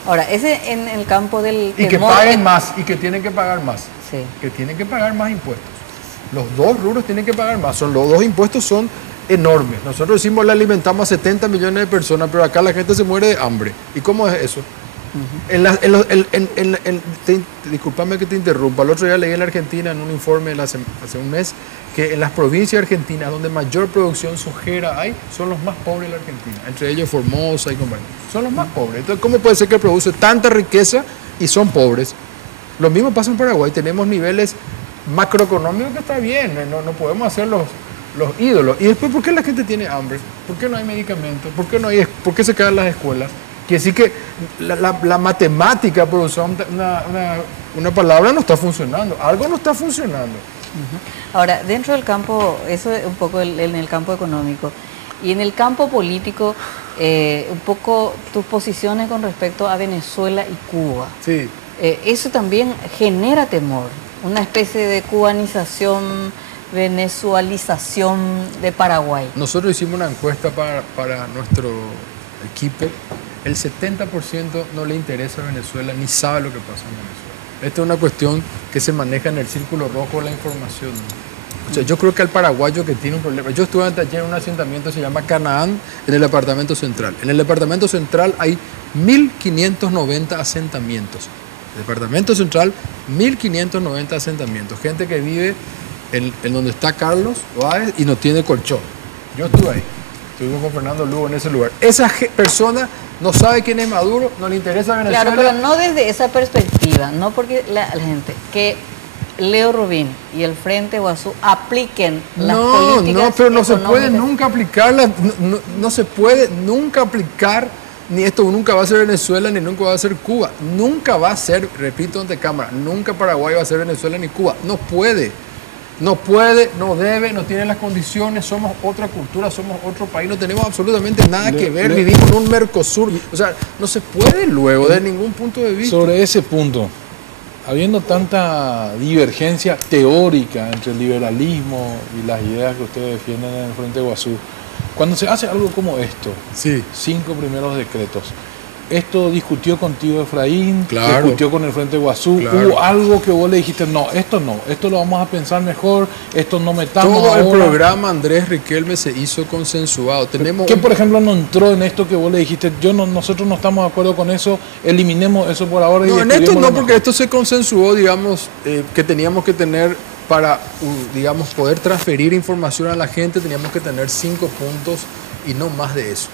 Ahora, ese en el campo del... Y que paguen más, y que tienen que pagar más. Sí. Que tienen que pagar más impuestos. Los dos rubros tienen que pagar más. Los dos impuestos son enormes. Nosotros decimos le alimentamos a 70 millones de personas, pero acá la gente se muere de hambre. ¿Y cómo es eso? Discúlpame que te interrumpa. El otro día leí en la Argentina, en un informe hace un mes, que en las provincias argentinas donde mayor producción sojera hay, son los más pobres de la Argentina. Entre ellos Formosa y compañía. Son los más pobres. Entonces, ¿cómo puede ser que produce tanta riqueza y son pobres? Lo mismo pasa en Paraguay. Tenemos niveles macroeconómicos que está bien. No podemos hacer los ídolos. Y después, ¿por qué la gente tiene hambre? ¿Por qué no hay medicamentos? ¿Por qué se caen las escuelas? Quiere decir que la matemática, por usar una palabra, no está funcionando. Algo no está funcionando. Ahora, dentro del campo, eso es un poco en el campo económico. Y en el campo político, un poco tus posiciones con respecto a Venezuela y Cuba. Sí. Eso también genera temor. Una especie de cubanización, venezualización de Paraguay. Nosotros hicimos una encuesta para nuestro equipo. El 70% no le interesa a Venezuela ni sabe lo que pasa en Venezuela. Esta es una cuestión que se maneja en el círculo rojo de la información. O sea, yo creo que el paraguayo que tiene un problema... Yo estuve ayer en un asentamiento que se llama Canaán, en el departamento central. En el departamento central hay 1.590 asentamientos. El departamento central, 1.590 asentamientos. Gente que vive en donde está Carlos Báez y no tiene colchón. Yo estuve ahí. Estuvimos con Fernando Lugo en ese lugar. Esas personas no sabe quién es Maduro, no le interesa Venezuela. Claro, pero no desde esa perspectiva, no porque la gente que Leo Rubín y el Frente Guazú apliquen las políticas. No, pero no se puede nunca aplicarlas, no se puede nunca aplicar, ni esto nunca va a ser Venezuela, ni nunca va a ser Cuba. Nunca va a ser, repito ante cámara, nunca Paraguay va a ser Venezuela ni Cuba. No puede, no debe, no tiene las condiciones, somos otra cultura, somos otro país, no tenemos absolutamente nada que ver, vivimos en un Mercosur. O sea, no se puede luego, de ningún punto de vista. Sobre ese punto, habiendo tanta divergencia teórica entre el liberalismo y las ideas que ustedes defienden en el Frente Guazú, cuando se hace algo como esto, 5 primeros decretos, ¿esto discutió contigo Efraín? Claro. ¿Discutió con el Frente Guazú? Claro. ¿Hubo algo que vos le dijiste, no, esto lo vamos a pensar mejor, esto no metamos Todo ahora? el programa Andrés Riquelme se hizo consensuado. ¿Qué, por ejemplo, no entró en esto que vos le dijiste, nosotros no estamos de acuerdo con eso, eliminemos eso por ahora? No, en esto no, porque esto se consensuó, digamos, que teníamos que tener para, digamos, poder transferir información a la gente, teníamos que tener 5 puntos y no más de eso.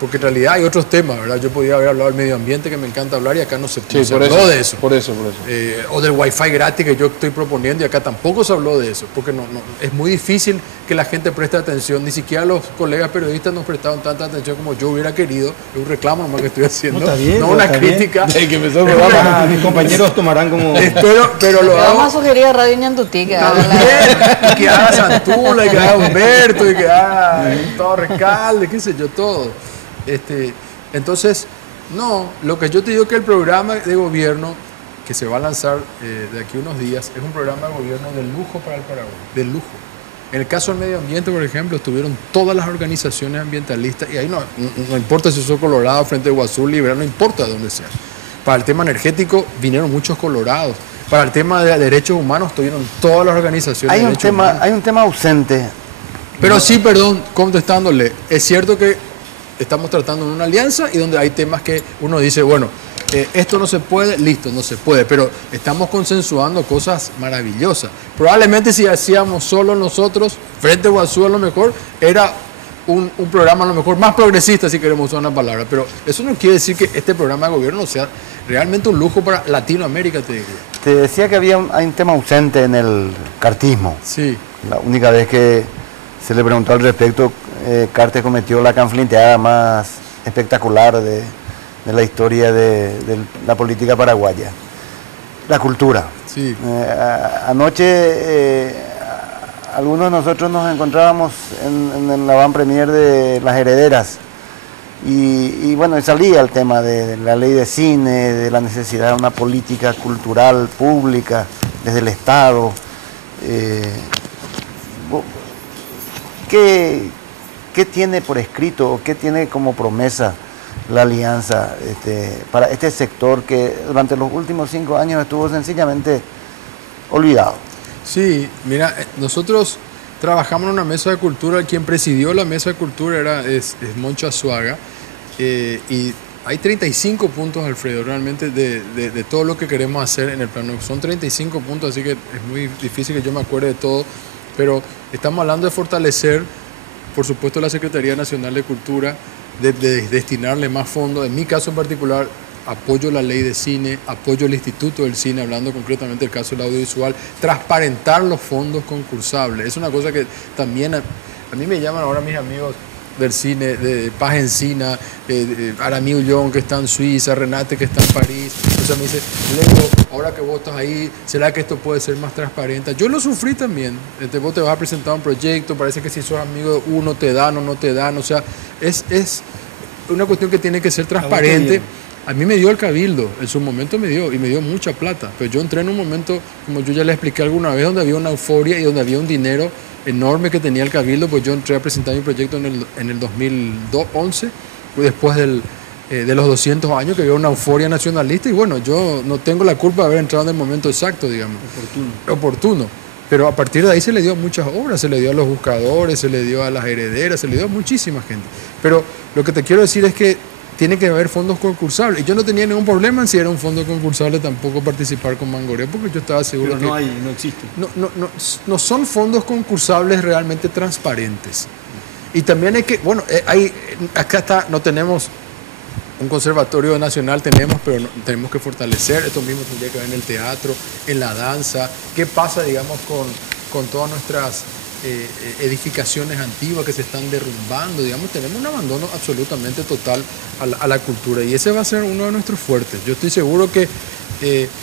Porque en realidad hay otros temas, ¿verdad? Yo podría haber hablado del medio ambiente, que me encanta hablar, y acá no se habló de eso. Por eso. O del wifi gratis que yo estoy proponiendo, y acá tampoco se habló de eso. Porque es muy difícil que la gente preste atención. Ni siquiera los colegas periodistas nos prestaron tanta atención como yo hubiera querido. Es un reclamo nomás que estoy haciendo. No, está bien, no una crítica. Que mis compañeros tomarán como... Pero lo hago... Vamos a sugerir a Radio Ñandutí que haga y que haga Santula, y que haga Humberto, y que haga todo Recalde, qué sé yo, todo. Entonces, no, lo que yo te digo que el programa de gobierno que se va a lanzar de aquí a unos días es un programa de gobierno de lujo para el Paraguay, de lujo. En el caso del medio ambiente, por ejemplo, estuvieron todas las organizaciones ambientalistas, y ahí no importa si sos colorado, Frente Guazú, liberal, no importa de dónde sea. Para el tema energético vinieron muchos colorados. Para el tema de derechos humanos estuvieron todas las organizaciones. Hay un tema ausente. Pero sí, perdón, contestándole, es cierto que estamos tratando en una alianza y donde hay temas que uno dice, bueno, esto no se puede, listo, no se puede, pero estamos consensuando cosas maravillosas. Probablemente si hacíamos solo nosotros, Frente Guazú a lo mejor, era un programa a lo mejor más progresista, si queremos usar una palabra, pero eso no quiere decir que este programa de gobierno sea realmente un lujo para Latinoamérica, te digo. Te decía que hay un tema ausente en el cartismo. Sí. La única vez que se le preguntó al respecto, Cartes cometió la canflinteada más espectacular de la historia de la política paraguaya. La cultura. Sí. Anoche algunos de nosotros nos encontrábamos en la van premier de Las Herederas y bueno, salía el tema de la ley de cine, de la necesidad de una política cultural pública desde el Estado. ¿Qué tiene por escrito o qué tiene como promesa la alianza para este sector que durante los últimos 5 años estuvo sencillamente olvidado? Sí, mira, nosotros trabajamos en una mesa de cultura, quien presidió la mesa de cultura es Moncho Azuaga, y hay 35 puntos, Alfredo, realmente de todo lo que queremos hacer en el plano. Son 35 puntos, así que es muy difícil que yo me acuerde de todo, pero estamos hablando de fortalecer, por supuesto, la Secretaría Nacional de Cultura, de destinarle más fondos. En mi caso en particular, apoyo la ley de cine, apoyo el Instituto del Cine, hablando concretamente del caso del audiovisual, transparentar los fondos concursables. Es una cosa que también a mí me llaman ahora mis amigos del cine, de Paz Encina, Aramí Ullón, que está en Suiza, Renate, que está en París. O sea, me dice, Leo, ahora que vos estás ahí, ¿será que esto puede ser más transparente? Yo lo sufrí también. Vos te vas a presentar un proyecto, parece que si sos amigo de uno te dan o no te dan. O sea, es una cuestión que tiene que ser transparente. A mí me dio el cabildo, en su momento me dio, y me dio mucha plata. Pero yo entré en un momento, como yo ya le expliqué alguna vez, donde había una euforia y donde había un dinero enorme que tenía el cabildo. Pues yo entré a presentar mi proyecto en el 2011, después de los 200 años, que había una euforia nacionalista. Y bueno, yo no tengo la culpa de haber entrado en el momento exacto, digamos. Oportuno. Pero a partir de ahí se le dio a muchas obras, se le dio a Los Buscadores, se le dio a Las Herederas, se le dio a muchísima gente. Pero lo que te quiero decir es que tiene que haber fondos concursables. Y yo no tenía ningún problema en si era un fondo concursable tampoco participar con Mangoré, porque yo estaba seguro pero que... no existe. No son fondos concursables realmente transparentes. Y también hay que... Bueno, acá está, no tenemos un conservatorio nacional tenemos, pero tenemos que fortalecer. Esto mismo tendría que ver en el teatro, en la danza. ¿Qué pasa, digamos, con todas nuestras edificaciones antiguas que se están derrumbando? Digamos, tenemos un abandono absolutamente total a la cultura, y ese va a ser uno de nuestros fuertes. Yo estoy seguro que,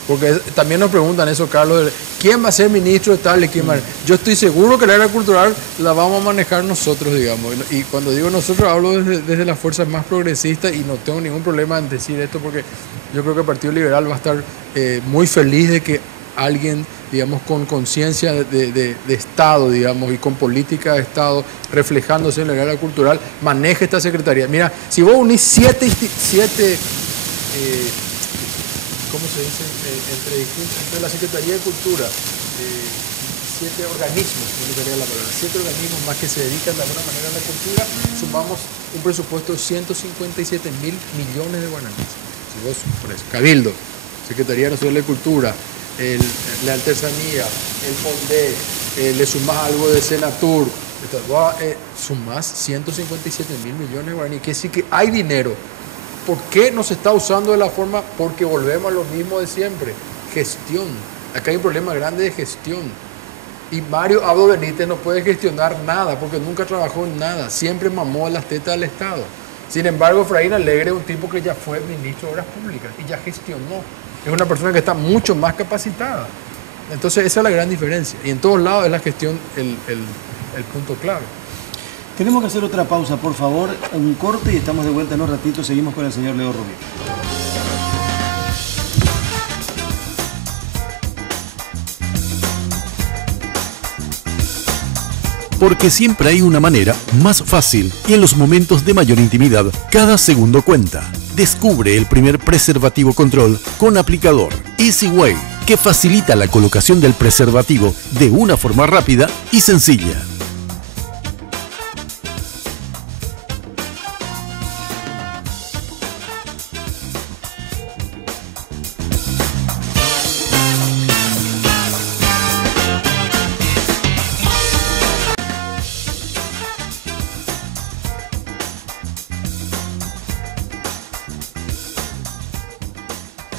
porque también nos preguntan eso, Carlos, ¿quién va a ser ministro de tal y quién va a... Yo estoy seguro que la área cultural la vamos a manejar nosotros, digamos, y cuando digo nosotros hablo desde las fuerzas más progresistas, y no tengo ningún problema en decir esto, porque yo creo que el Partido Liberal va a estar muy feliz de que alguien, digamos, con conciencia de Estado, digamos, y con política de Estado reflejándose en la área cultural, maneje esta secretaría. Mira, si vos unís siete ¿cómo se dice? Entre la Secretaría de Cultura, 7 organismos, no sería la palabra, 7 organismos más que se dedican de alguna manera a la cultura, sumamos un presupuesto de 157.000 millones de guaraníes. Si vos pones Cabildo, Secretaría Nacional de Cultura, la artesanía, el FONDE, le sumás algo de Senatur, sumás 157.000 millones de guaraníes, que sí que hay dinero. ¿Por qué no se está usando de la forma? Porque volvemos a lo mismo de siempre, gestión. Acá hay un problema grande de gestión. Y Mario Abdo Benítez no puede gestionar nada, porque nunca trabajó en nada, siempre mamó a las tetas del Estado. Sin embargo, Efraín Alegre es un tipo que ya fue ministro de Obras Públicas y ya gestionó. Es una persona que está mucho más capacitada. Entonces esa es la gran diferencia. Y en todos lados es la gestión el punto clave. Tenemos que hacer otra pausa, por favor, un corte, y estamos de vuelta en un ratito. Seguimos con el señor Leo Rubin. Porque siempre hay una manera más fácil y en los momentos de mayor intimidad, cada segundo cuenta. Descubre el primer preservativo control con aplicador Easy Way, que facilita la colocación del preservativo de una forma rápida y sencilla.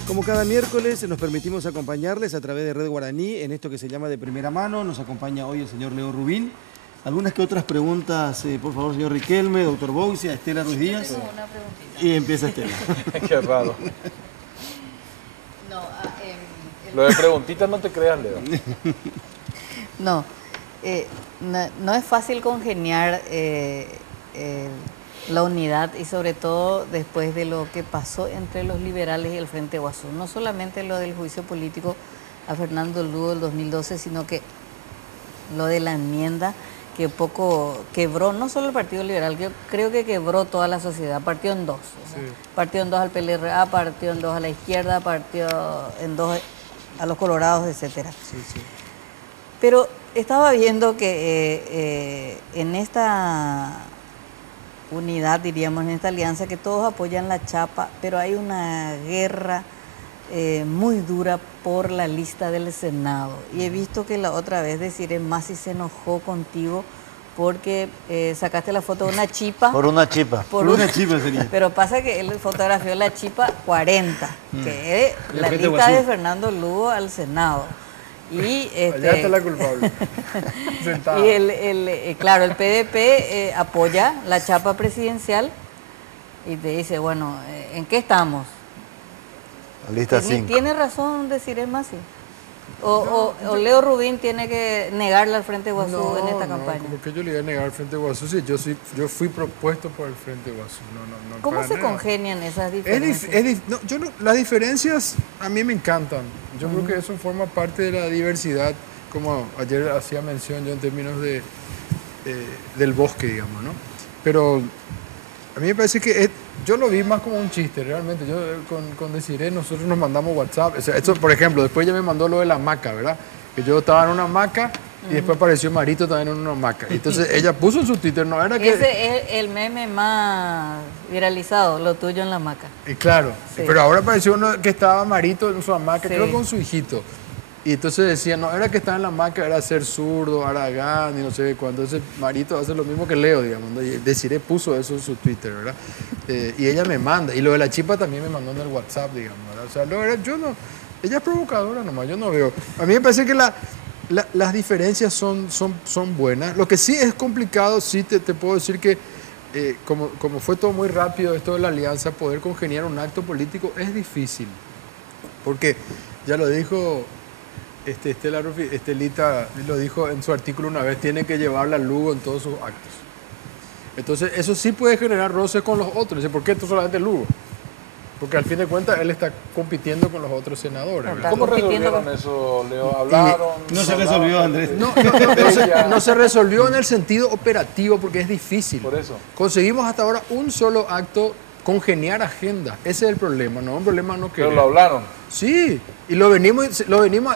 Como cada miércoles nos permitimos acompañarles a través de Red Guaraní en esto que se llama De Primera Mano. Nos acompaña hoy el señor Leo Rubin. Algunas que otras preguntas, por favor, señor Riquelme, doctor Boucia, Estela Ruiz Díaz. Tengo una preguntita. Y empieza Estela. Qué raro. No, Lo de preguntitas no te creas, Leo. no, no es fácil congeniar la unidad, y sobre todo después de lo que pasó entre los liberales y el Frente Guasú. No solamente lo del juicio político a Fernando Lugo del 2012, sino que lo de la enmienda que poco quebró, no solo el Partido Liberal, yo creo que quebró toda la sociedad, partió en dos. Sí. Partió en dos al PLRA, partió en dos a la izquierda, partió en dos a los colorados, etcétera. Sí, sí. Pero estaba viendo que en esta unidad, diríamos, en esta alianza, que todos apoyan la chapa, pero hay una guerra muy dura por la lista del Senado. Y he visto que la otra vez Desiree Masi se enojó contigo porque sacaste la foto de una chipa. Por una chipa. Por una chipa sería. Pero pasa que él fotografió la chipa 40, que es la lista de Fernando Lugo al Senado. Y allá está la culpable. Y claro, el PDP apoya la chapa presidencial y te dice, bueno, ¿en qué estamos? Lista 5. ¿Tiene razón Desiree Masi? ¿O Leo Rubin tiene que negarle al Frente Guasú en esta campaña? ¿Cómo que yo le iba a negar al Frente Guasú? Sí, yo fui propuesto por el Frente Guasú. No, ¿Cómo se congenian esas diferencias? Las diferencias a mí me encantan. Yo creo que eso forma parte de la diversidad, como ayer hacía mención yo en términos del bosque, digamos, ¿no? Pero a mí me parece que yo lo vi más como un chiste, realmente. Yo con Desiree nosotros nos mandamos WhatsApp. O sea, esto, por ejemplo, después ella me mandó lo de la hamaca, ¿verdad? Que yo estaba en una hamaca y después apareció Marito también en una hamaca. Entonces ella puso en su Twitter, no era que... Ese es el meme más viralizado, lo tuyo en la hamaca. Claro, sí. Pero ahora apareció uno que estaba Marito en su hamaca, sí. Creo con su hijito. Y entonces decían, no, era que estaba en la maca, era ser zurdo, Aragán y no sé cuánto. Entonces Marito hace lo mismo que Leo, digamos, ¿no? Y Desiree puso eso en su Twitter, ¿verdad? Y ella me manda. Y lo de la chipa también me mandó en el WhatsApp, digamos, ¿verdad? O sea, yo no... Ella es provocadora nomás, yo no veo. A mí me parece que las diferencias son buenas. Lo que sí es complicado, sí te puedo decir que como fue todo muy rápido esto de la alianza, poder congeniar un acto político es difícil. Porque ya lo dijo Estelita, lo dijo en su artículo una vez, tiene que llevarla al Lugo en todos sus actos. Entonces eso sí puede generar roces con los otros. Dice, ¿por qué tú solamente Lugo? Porque al fin de cuentas él está compitiendo con los otros senadores. ¿Cómo resolvieron eso, Leo? ¿Hablaron? No se resolvió, Andrés. No se resolvió en el sentido operativo porque es difícil. Por eso. Conseguimos hasta ahora un solo acto, congeniar agenda. Ese es el problema, no un problema no querer. ¿Pero lo hablaron? Sí, y lo venimos,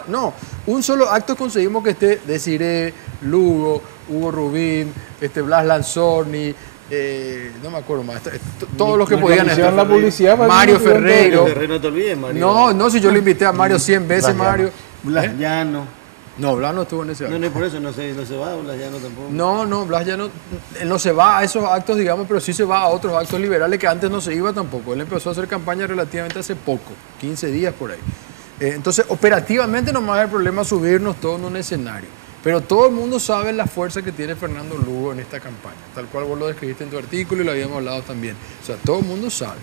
no, un solo acto conseguimos que esté Desiree, Lugo, Hugo Rubín, Blas Lanzoni, no me acuerdo más, todos los que podían estar. La publicidad, Mario Ferreiro. No te olvides, Mario. No, si yo lo invité a Mario 100 veces, Mario. Blas Llano. No, Blas no estuvo en ese acto. No, por eso no se va, Blas Llano tampoco. No, Blas Llano no se va a esos actos, digamos, pero sí se va a otros actos liberales que antes no se iba tampoco. Él empezó a hacer campaña relativamente hace poco, 15 días por ahí. Entonces, operativamente nomás el problema es subirnos todos en un escenario. Pero todo el mundo sabe la fuerza que tiene Fernando Lugo en esta campaña, tal cual vos lo describiste en tu artículo y lo habíamos hablado también. O sea, todo el mundo sabe.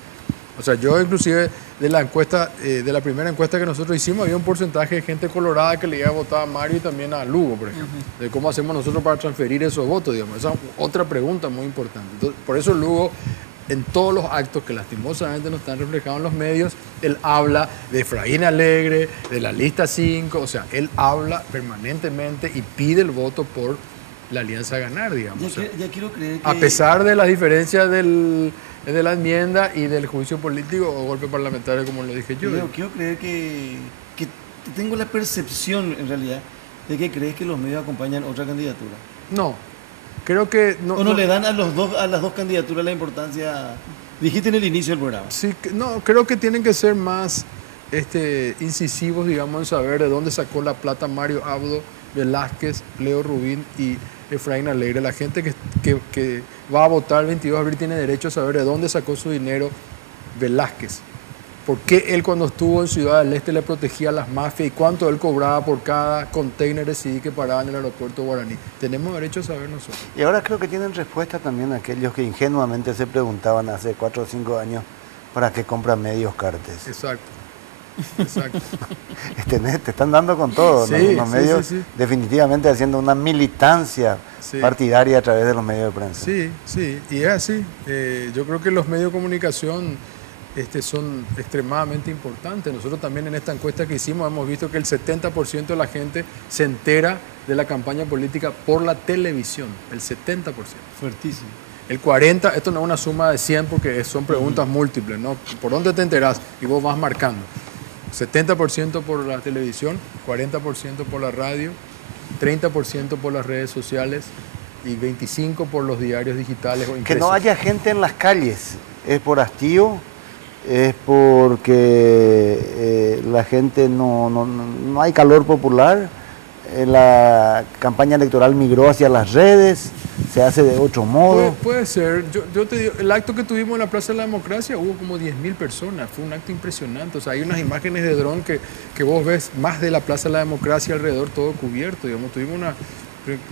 O sea, yo inclusive de la encuesta, de la primera encuesta que nosotros hicimos, había un porcentaje de gente colorada que le iba a votar a Mario y también a Lugo, por ejemplo. De cómo hacemos nosotros para transferir esos votos, digamos. Esa es otra pregunta muy importante. Entonces, por eso Lugo, en todos los actos que lastimosamente no están reflejados en los medios, él habla de Efraín Alegre, de la lista 5, o sea, él habla permanentemente y pide el voto por la alianza a ganar, digamos. Ya quiero creer que... A pesar de las diferencias de la enmienda y del juicio político o golpe parlamentario, como lo dije yo. Quiero creer que tengo la percepción, en realidad, de que crees que los medios acompañan otra candidatura. No, creo que... No le dan a las dos candidaturas la importancia... Dijiste en el inicio del programa. Sí, no, creo que tienen que ser más incisivos, digamos, en saber de dónde sacó la plata Mario Abdo, Velázquez, Leo Rubín y Efraín Alegre. La gente que va a votar el 22 de abril tiene derecho a saber de dónde sacó su dinero Velázquez. ¿Por qué él cuando estuvo en Ciudad del Este le protegía a las mafias y cuánto él cobraba por cada container de CD que paraba en el aeropuerto Guaraní? Tenemos derecho a saber nosotros. Y ahora creo que tienen respuesta también aquellos que ingenuamente se preguntaban hace 4 o 5 años para qué compran medios Cartes. Exacto. Te están dando con todo, sí, ¿no? Los medios sí. Definitivamente haciendo una militancia partidaria a través de los medios de prensa. Sí, y es así. Yo creo que los medios de comunicación son extremadamente importantes. Nosotros también en esta encuesta que hicimos hemos visto que el 70% de la gente se entera de la campaña política por la televisión, el 70%. Fuertísimo. El 40%, esto no es una suma de 100 porque son preguntas múltiples, ¿no? ¿Por dónde te enterás? Y vos vas marcando. 70% por la televisión, 40% por la radio, 30% por las redes sociales y 25% por los diarios digitales o impresos. Que no haya gente en las calles, es por hastío, es porque la gente no hay calor popular, la campaña electoral migró hacia las redes, se hace de otro modo. Puede ser. Yo te digo, el acto que tuvimos en la Plaza de la Democracia hubo como 10.000 personas, fue un acto impresionante. O sea, hay unas imágenes de dron que vos ves más de la Plaza de la Democracia alrededor todo cubierto. Digamos, tuvimos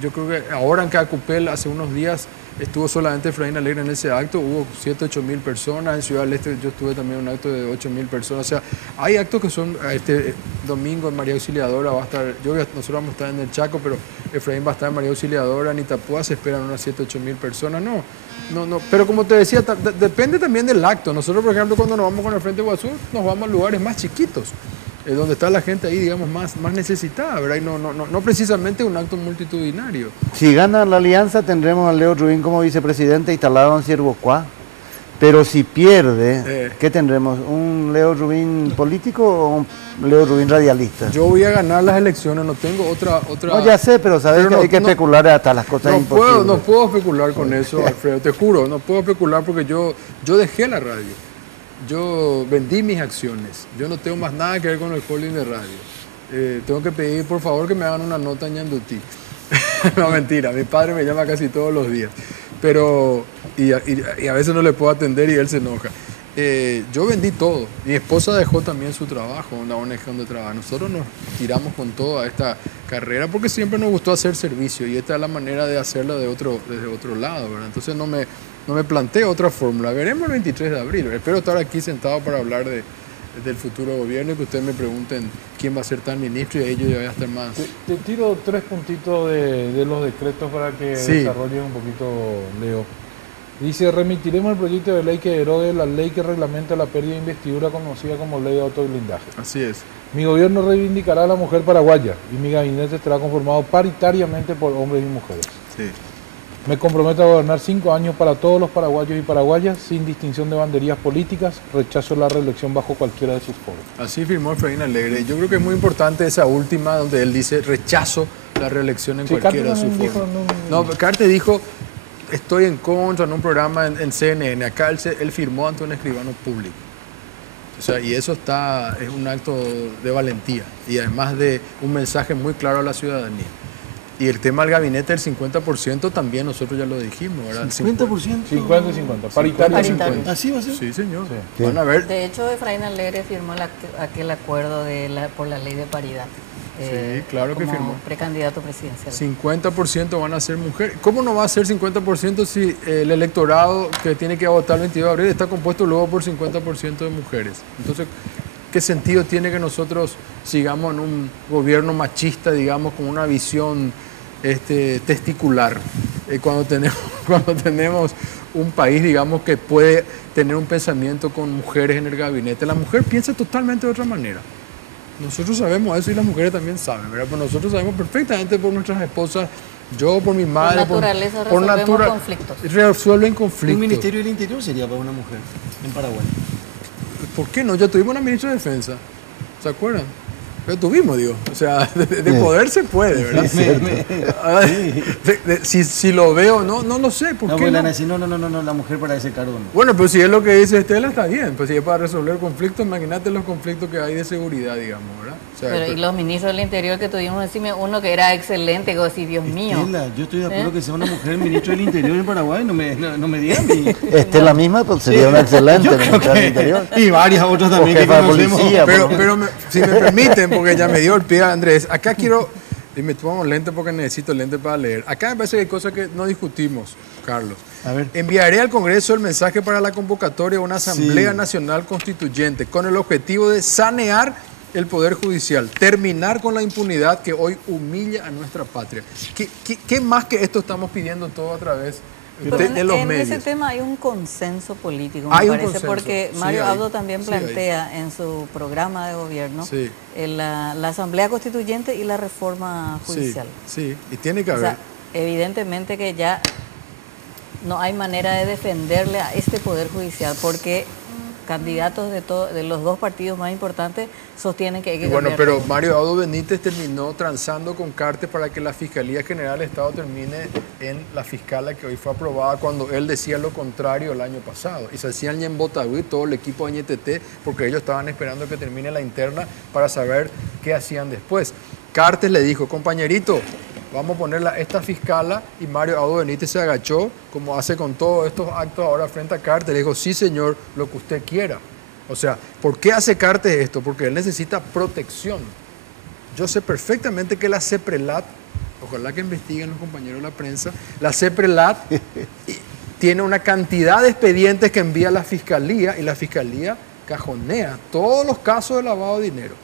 yo creo que ahora en Cacupel hace unos días estuvo solamente Efraín Alegre en ese acto, hubo 7.000 o 8.000 personas, en Ciudad del Este yo estuve también en un acto de 8.000 personas, o sea, hay actos que son, este domingo en María Auxiliadora va a estar, nosotros vamos a estar en el Chaco, pero Efraín va a estar en María Auxiliadora, en Itapúa se esperan unas 7.000 o 8.000 personas, no, pero como te decía, depende también del acto. Nosotros, por ejemplo, cuando nos vamos con el Frente Guazú, nos vamos a lugares más chiquitos, donde está la gente ahí, digamos, más necesitada, ¿verdad? Y no precisamente un acto multitudinario. Si gana la alianza, tendremos a Leo Rubín como vicepresidente instalado en Ciervocuá, pero si pierde, ¿qué tendremos? ¿Un Leo Rubín político o un Leo Rubín radialista? Yo voy a ganar las elecciones, no tengo otra... No, ya sé, pero sabes que hay que especular hasta las cosas imposibles. No puedo especular con eso, Alfredo, te juro, no puedo especular porque yo dejé la radio. Yo vendí mis acciones. Yo no tengo más nada que ver con el holding de radio. tengo que pedir por favor que me hagan una nota en Ñandutí. No, mentira, mi padre me llama casi todos los días, pero y a veces no le puedo atender y él se enoja. Yo vendí todo, mi esposa dejó también su trabajo, una ONG donde trabaja. Nosotros nos tiramos con toda esta carrera porque siempre nos gustó hacer servicio y esta es la manera de hacerlo desde otro lado, ¿verdad? Entonces no me planteo otra fórmula. Veremos el 23 de abril. Espero estar aquí sentado para hablar del futuro gobierno y que ustedes me pregunten quién va a ser tal ministro y ahí yo ya voy a estar más. Te tiro 3 puntitos de los decretos para que desarrolles un poquito, Leo. Dice, remitiremos el proyecto de ley que derogue la ley que reglamenta la pérdida de investidura conocida como ley de autoblindaje. Así es. Mi gobierno reivindicará a la mujer paraguaya y mi gabinete estará conformado paritariamente por hombres y mujeres. Sí. Me comprometo a gobernar 5 años para todos los paraguayos y paraguayas, sin distinción de banderías políticas. Rechazo la reelección bajo cualquiera de sus foros. Así firmó Efraín Alegre. Yo creo que es muy importante esa última, donde él dice rechazo la reelección en cualquiera de sus foros. No, Cartes dijo, estoy en contra en un programa en CNN. Acá él firmó ante un escribano público. O sea, y eso es un acto de valentía y además de un mensaje muy claro a la ciudadanía. Y el tema del gabinete del 50% también nosotros ya lo dijimos, ¿verdad? 50%. 50 y 50, paritario. 50. ¿Así va a ser? Sí, señor. Sí. Van a ver. De hecho, Efraín Alegre firmó aquel acuerdo por la ley de paridad. Sí, claro que firmó. Precandidato presidencial. 50% van a ser mujeres. ¿Cómo no va a ser 50% si el electorado que tiene que votar el 22 de abril está compuesto luego por 50% de mujeres? Entonces, ¿qué sentido tiene que nosotros sigamos en un gobierno machista, digamos, con una visión testicular, cuando tenemos un país, digamos, que puede tener un pensamiento con mujeres en el gabinete? La mujer piensa totalmente de otra manera. Nosotros sabemos eso y las mujeres también saben, ¿verdad? Pero nosotros sabemos perfectamente por nuestras esposas, yo, por mi madre, por naturaleza conflictos. Resuelven conflictos. Un ministerio del Interior sería para una mujer en Paraguay. ¿Por qué no? Ya tuvimos una ministra de Defensa, ¿se acuerdan? Pero tuvimos, digo, o sea, de poder se puede, ¿verdad? Si lo veo, no lo sé, ¿por qué no? No, la mujer para ese cargo no. Bueno, pero si es lo que dice Estela, está bien, pues si es para resolver conflictos, imagínate los conflictos que hay de seguridad, digamos, ¿verdad? O sea, pero y los ministros del Interior que tuvimos, decime uno que era excelente, que así, Dios mío. Estela, yo estoy de acuerdo que sea una mujer ministro del Interior en Paraguay, no me digan. Estela misma pues, sería una excelente ministra del Interior. Y varias otras también que conocemos. Pero si me permiten, porque ya me dio el pie Andrés, acá quiero, y me tomo lente porque necesito lente para leer. Acá me parece que hay cosas que no discutimos, Carlos. A ver. Enviaré al Congreso el mensaje para la convocatoria de una Asamblea Nacional Constituyente con el objetivo de sanear el Poder Judicial, terminar con la impunidad que hoy humilla a nuestra patria. ¿Qué más que esto estamos pidiendo todo a través de los medios? En ese tema hay un consenso político, me parece, porque Mario Abdo también plantea en su programa de gobierno la Asamblea Constituyente y la reforma judicial. Sí, y tiene que haber. O sea, evidentemente que ya no hay manera de defenderle a este Poder Judicial, porque candidatos de los dos partidos más importantes sostienen que hay que cambiar. Bueno, pero Mario Abdo Benítez terminó transando con Cartes para que la Fiscalía General del Estado termine en la fiscala que hoy fue aprobada, cuando él decía lo contrario el año pasado. Y se hacían en Botaví todo el equipo de NTT, porque ellos estaban esperando que termine la interna para saber qué hacían después. Cartes le dijo, compañerito, vamos a ponerla esta fiscala, y Mario Abdo Benítez se agachó, como hace con todos estos actos ahora frente a Cartes. Le dijo, sí señor, lo que usted quiera. O sea, ¿por qué hace Cartes esto? Porque él necesita protección. Yo sé perfectamente que la CEPRELAT, ojalá que investiguen los compañeros de la prensa, la CEPRELAT tiene una cantidad de expedientes que envía a la Fiscalía, y la Fiscalía cajonea todos los casos de lavado de dinero.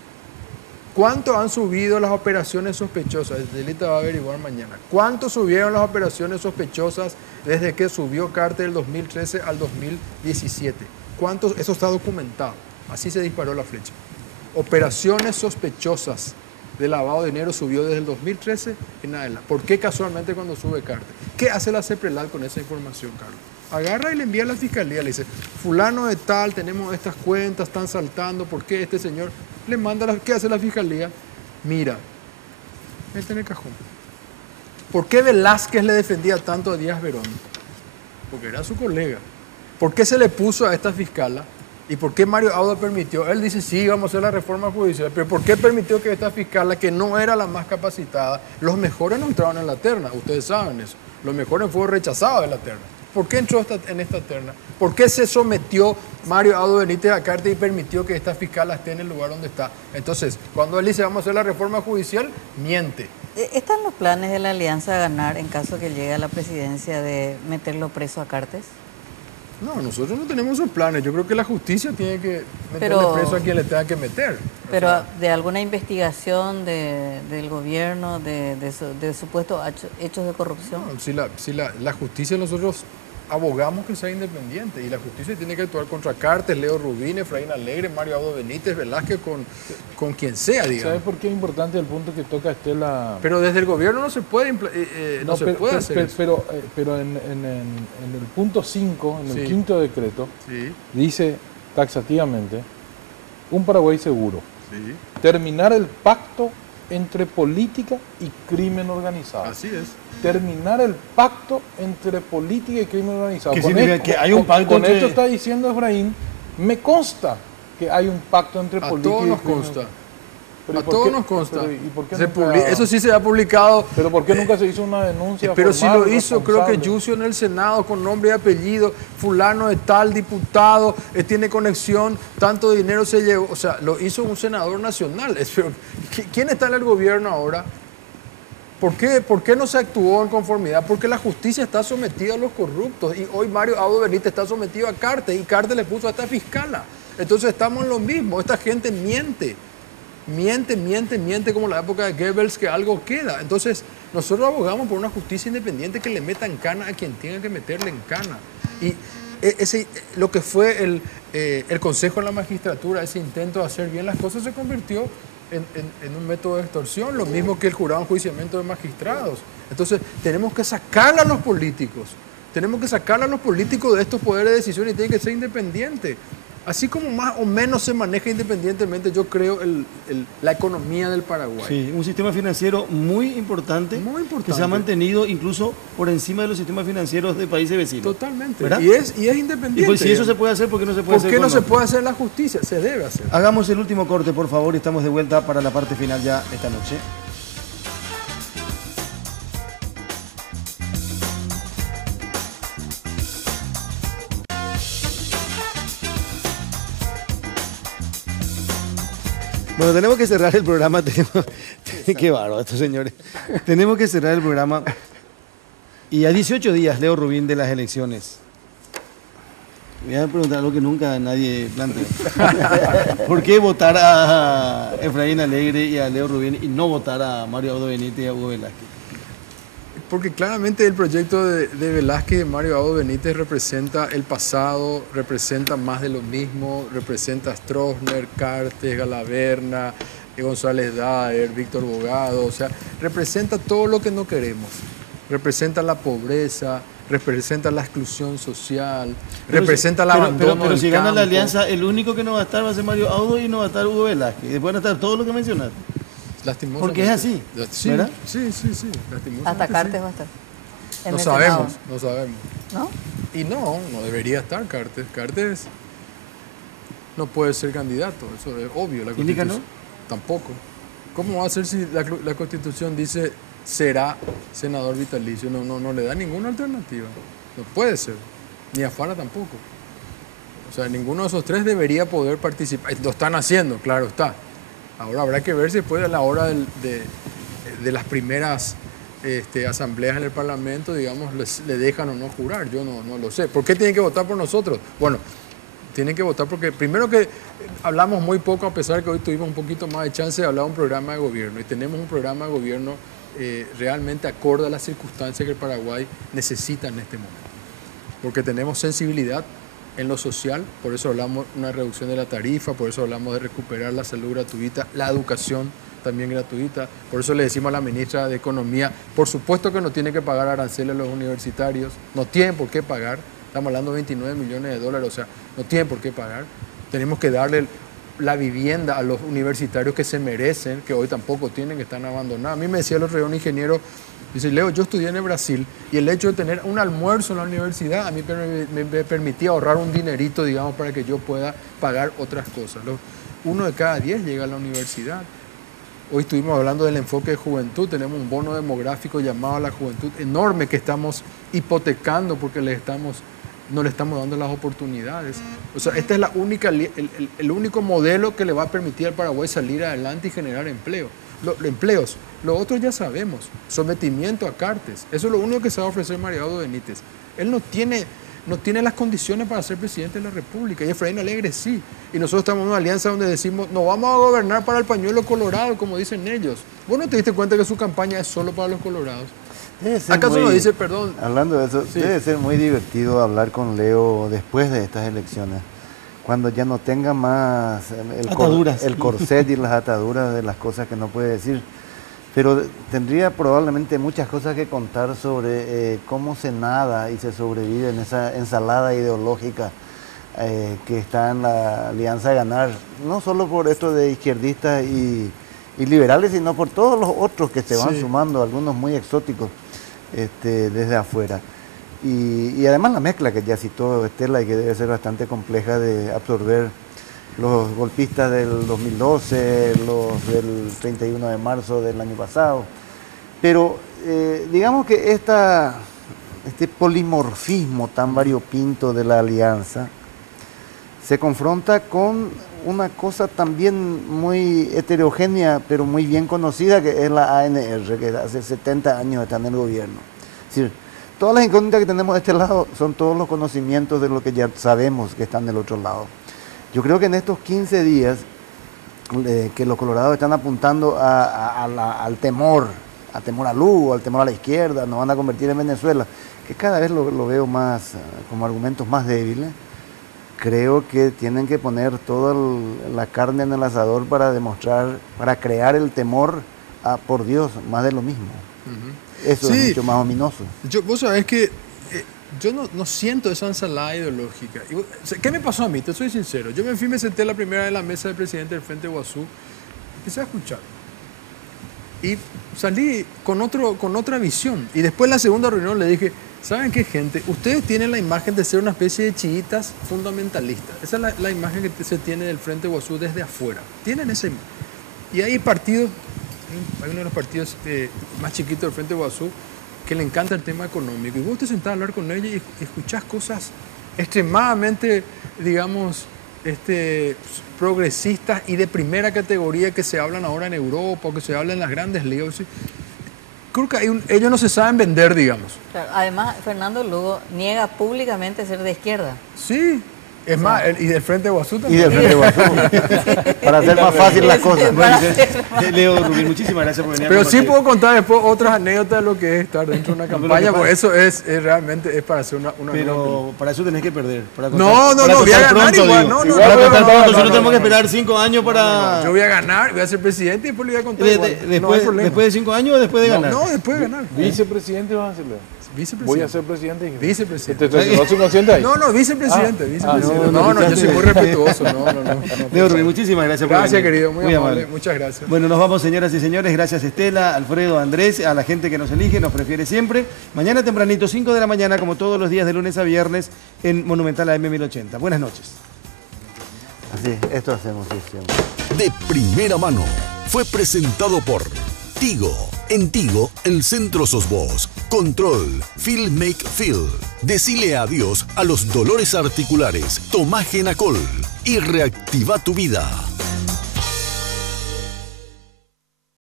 ¿Cuánto han subido las operaciones sospechosas? Delita va a averiguar mañana. ¿Cuánto subieron las operaciones sospechosas desde que subió Cartes del 2013 al 2017? ¿Cuántos? Eso está documentado. Así se disparó la flecha. Operaciones sospechosas de lavado de dinero subió desde el 2013 en adelante. ¿Por qué casualmente cuando sube Cartes? ¿Qué hace la CEPRELAT con esa información, Carlos? Agarra y le envía a la Fiscalía, le dice, fulano de tal, tenemos estas cuentas, están saltando, ¿por qué este señor? Le manda, ¿qué hace la Fiscalía? Mira, mete en el cajón. ¿Por qué Velázquez le defendía tanto a Díaz Verón? Porque era su colega. ¿Por qué se le puso a esta fiscala? ¿Y por qué Mario Audo permitió? Él dice, sí, vamos a hacer la reforma judicial, pero ¿por qué permitió que esta fiscal, que no era la más capacitada, los mejores no entraron en la terna? Ustedes saben eso. Los mejores fueron rechazados de la terna. ¿Por qué entró en esta terna? ¿Por qué se sometió Mario Audo Benítez a carta y permitió que esta fiscal esté en el lugar donde está? Entonces, cuando él dice vamos a hacer la reforma judicial, miente. ¿Están los planes de la Alianza Ganar en caso que llegue a la presidencia de meterlo preso a Cartes? No, nosotros no tenemos esos planes. Yo creo que la justicia tiene que meterle preso a quien le tenga que meter. Pero de alguna investigación del gobierno, de supuestos hechos de corrupción. No, si la justicia, nosotros abogamos que sea independiente y la justicia tiene que actuar contra Cartes, Leo Rubín, Efraín Alegre, Mario Audo Benítez, Velázquez, con quien sea, digamos. ¿Sabes por qué es importante el punto que toca Estela? Pero desde el gobierno no se puede, hacer eso. Pero en el punto 5, en el quinto decreto, sí, dice taxativamente, un Paraguay seguro. Sí. Terminar el pacto entre política y crimen organizado. Así es. Terminar el pacto entre política y crimen organizado. ¿Qué significa? Que hay un pacto con entre... esto está diciendo Efraín, me consta que hay un pacto entre política y crimen organizado. A todos nos consta. ¿Y por qué eso sí se ha publicado. ¿Pero por qué nunca se hizo una denuncia pero formal, sí lo hizo, creo que Yucio en el Senado, con nombre y apellido, fulano de tal, diputado, tiene conexión, tanto dinero se llevó, o sea, lo hizo un senador nacional. ¿Quién está en el gobierno ahora? ¿Por qué no se actuó en conformidad? Porque la justicia está sometida a los corruptos y hoy Mario Audo Benítez está sometido a Cartes y Cartes le puso a esta fiscala. Entonces estamos en lo mismo, esta gente miente como la época de Goebbels, que algo queda. Entonces nosotros abogamos por una justicia independiente que le meta en cana a quien tenga que meterle en cana. Y lo que fue el Consejo de la Magistratura, ese intento de hacer bien las cosas, se convirtió en un método de extorsión, lo mismo que el jurado de enjuiciamiento de magistrados. Entonces tenemos que sacarle a los políticos de estos poderes de decisión y tienen que ser independientes. Así como más o menos se maneja independientemente, yo creo, la economía del Paraguay. Sí, un sistema financiero muy importante que se ha mantenido incluso por encima de los sistemas financieros de países vecinos. Totalmente. ¿Verdad? Y es independiente. Y pues si eso se puede hacer, ¿por qué no se puede hacer? ¿Por qué no se puede hacer la justicia? Se debe hacer. Hagamos el último corte, por favor, y estamos de vuelta para la parte final ya esta noche. Bueno, tenemos que cerrar el programa. Qué bárbaro estos señores. Tenemos que cerrar el programa. Y a 18 días, Leo Rubín, de las elecciones. Voy a preguntar algo que nunca nadie planteó. ¿Por qué votar a Efraín Alegre y a Leo Rubín y no votar a Mario Audo Benítez y a Hugo Velázquez? Porque claramente el proyecto de Velázquez y de Mario Audo Benítez representa el pasado, representa más de lo mismo, representa a Stroessner, Cartes, Galaverna, González Daer, Víctor Bogado, o sea, representa todo lo que no queremos. Representa la pobreza, representa la exclusión social, representa el abandono Pero si gana campo. la alianza, el único que no va a estar va a ser Mario Audo y no va a estar Hugo Velázquez. Después van a estar todos los que mencionaste. Porque es así, sí, ¿verdad? Sí. Hasta Cartes va a estar. No sabemos. ¿No? Y no debería estar Cartes. Cartes no puede ser candidato, eso es obvio. La ¿Indica no? Tampoco. ¿Cómo va a ser si la Constitución dice será senador vitalicio? No le da ninguna alternativa. No puede ser. Ni a Fara tampoco. O sea, ninguno de esos tres debería poder participar. Lo están haciendo, claro está. Ahora habrá que ver si después a la hora de las primeras asambleas en el Parlamento, digamos, le dejan o no jurar. Yo no lo sé. ¿Por qué tienen que votar por nosotros? Bueno, tienen que votar porque primero que hablamos muy poco, a pesar que hoy tuvimos un poquito más de chance de hablar de un programa de gobierno. Y tenemos un programa de gobierno realmente acorde a las circunstancias que el Paraguay necesita en este momento. Porque tenemos sensibilidad en lo social, por eso hablamos de una reducción de la tarifa, por eso hablamos de recuperar la salud gratuita, la educación también gratuita, por eso le decimos a la ministra de Economía, por supuesto que no tiene que pagar aranceles a los universitarios, no tienen por qué pagar, estamos hablando de 29 millones de dólares, o sea, no tienen por qué pagar, tenemos que darle la vivienda a los universitarios que se merecen, que hoy tampoco tienen, que están abandonados. A mí me decía el otro día un ingeniero Dice, Leo, yo estudié en el Brasil y el hecho de tener un almuerzo en la universidad a mí me permitía ahorrar un dinerito, digamos, para que yo pueda pagar otras cosas. 1 de cada 10 llega a la universidad. Hoy estuvimos hablando del enfoque de juventud, tenemos un bono demográfico llamado a la juventud enorme que estamos hipotecando porque no le estamos dando las oportunidades. O sea, este es el único modelo que le va a permitir al Paraguay salir adelante y generar empleos. Lo otro ya sabemos, sometimiento a Cartes. Eso es lo único que se va a ofrecer Mariano Benítez. Él no tiene las condiciones para ser presidente de la República, y Efraín Alegre sí. Y nosotros estamos en una alianza donde decimos, no vamos a gobernar para el pañuelo colorado, como dicen ellos. ¿Vos no te diste cuenta que su campaña es solo para los colorados? ¿Acaso no dice, perdón? Hablando de eso, sí, debe ser muy divertido hablar con Leo después de estas elecciones, cuando ya no tenga más el corset y las ataduras de las cosas que no puede decir. Pero tendría probablemente muchas cosas que contar sobre cómo se nada y se sobrevive en esa ensalada ideológica que está en la Alianza Ganar, no solo por esto de izquierdistas y liberales, sino por todos los otros que se van sumando, algunos muy exóticos desde afuera. Y además la mezcla que ya citó Estela y que debe ser bastante compleja de absorber los golpistas del 2012, los del 31 de marzo del año pasado. Pero digamos que este polimorfismo tan variopinto de la alianza se confronta con una cosa también muy heterogénea, pero muy bien conocida, que es la ANR, que hace 70 años está en el gobierno. Es decir, todas las incógnitas que tenemos de este lado son todos los conocimientos de lo que ya sabemos que están del otro lado. Yo creo que en estos 15 días que los colorados están apuntando al temor a Lugo, al temor a la izquierda, nos van a convertir en Venezuela, que cada vez lo veo más como argumentos más débiles. Creo que tienen que poner toda la carne en el asador para demostrar, para crear el temor a, por Dios, más de lo mismo. Eso es mucho más ominoso. Vos sabés que yo no siento esa ensalada ideológica. ¿Qué me pasó a mí? Te soy sincero. Yo me senté la primera vez en la mesa del presidente del Frente Guazú, empecé a escuchar. Y salí con otra visión. Y después en la segunda reunión le dije, ¿saben qué, gente? Ustedes tienen la imagen de ser una especie de chiitas fundamentalistas. Esa es la imagen que se tiene del Frente Guazú desde afuera. Tienen esa imagen. Y hay partidos, hay uno de los partidos más chiquitos del Frente Guazú, que le encanta el tema económico. Y vos te sentás a hablar con ellos y escuchás cosas extremadamente, digamos, progresistas y de primera categoría que se hablan ahora en Europa o que se hablan en las grandes ligas. Creo que ellos no se saben vender, digamos. Claro, además, Fernando Lugo niega públicamente ser de izquierda. Sí. Es más, y del Frente Guazú también. Y del Frente Guazú. Para hacer más fácil las cosas. Bueno, Leo Rubín, muchísimas gracias por venir. Pero sí puedo contar después otras anécdotas de lo que es estar dentro de una campaña, porque eso es realmente pero para eso tenés que perder. No, voy a ganar igual. No, nosotros tenemos que esperar 5 años para... Yo voy a ganar, voy a ser presidente y después le voy a contar igual. ¿Después de 5 años o después de ganar? No, después de ganar. ¿Vicepresidente vas a hacerlo? Voy a ser presidente. Vicepresidente. ¿No soy consciente ahí? No, vicepresidente. No, yo soy muy respetuoso. No. Leo Rubín, muchísimas gracias. Gracias, querido, muy amable. Muchas gracias. Bueno, nos vamos, señoras y señores. Gracias, Estela, Alfredo, Andrés, a la gente que nos elige, nos prefiere siempre. Mañana tempranito, 5 de la mañana, como todos los días de lunes a viernes, en Monumental AM 1080. Buenas noches. Así, esto hacemos siempre. De primera mano, fue presentado por Tigo. En Tigo, el centro sos vos. Control, Feel Make Feel. Decile adiós a los dolores articulares. Tomá Genacol y reactiva tu vida.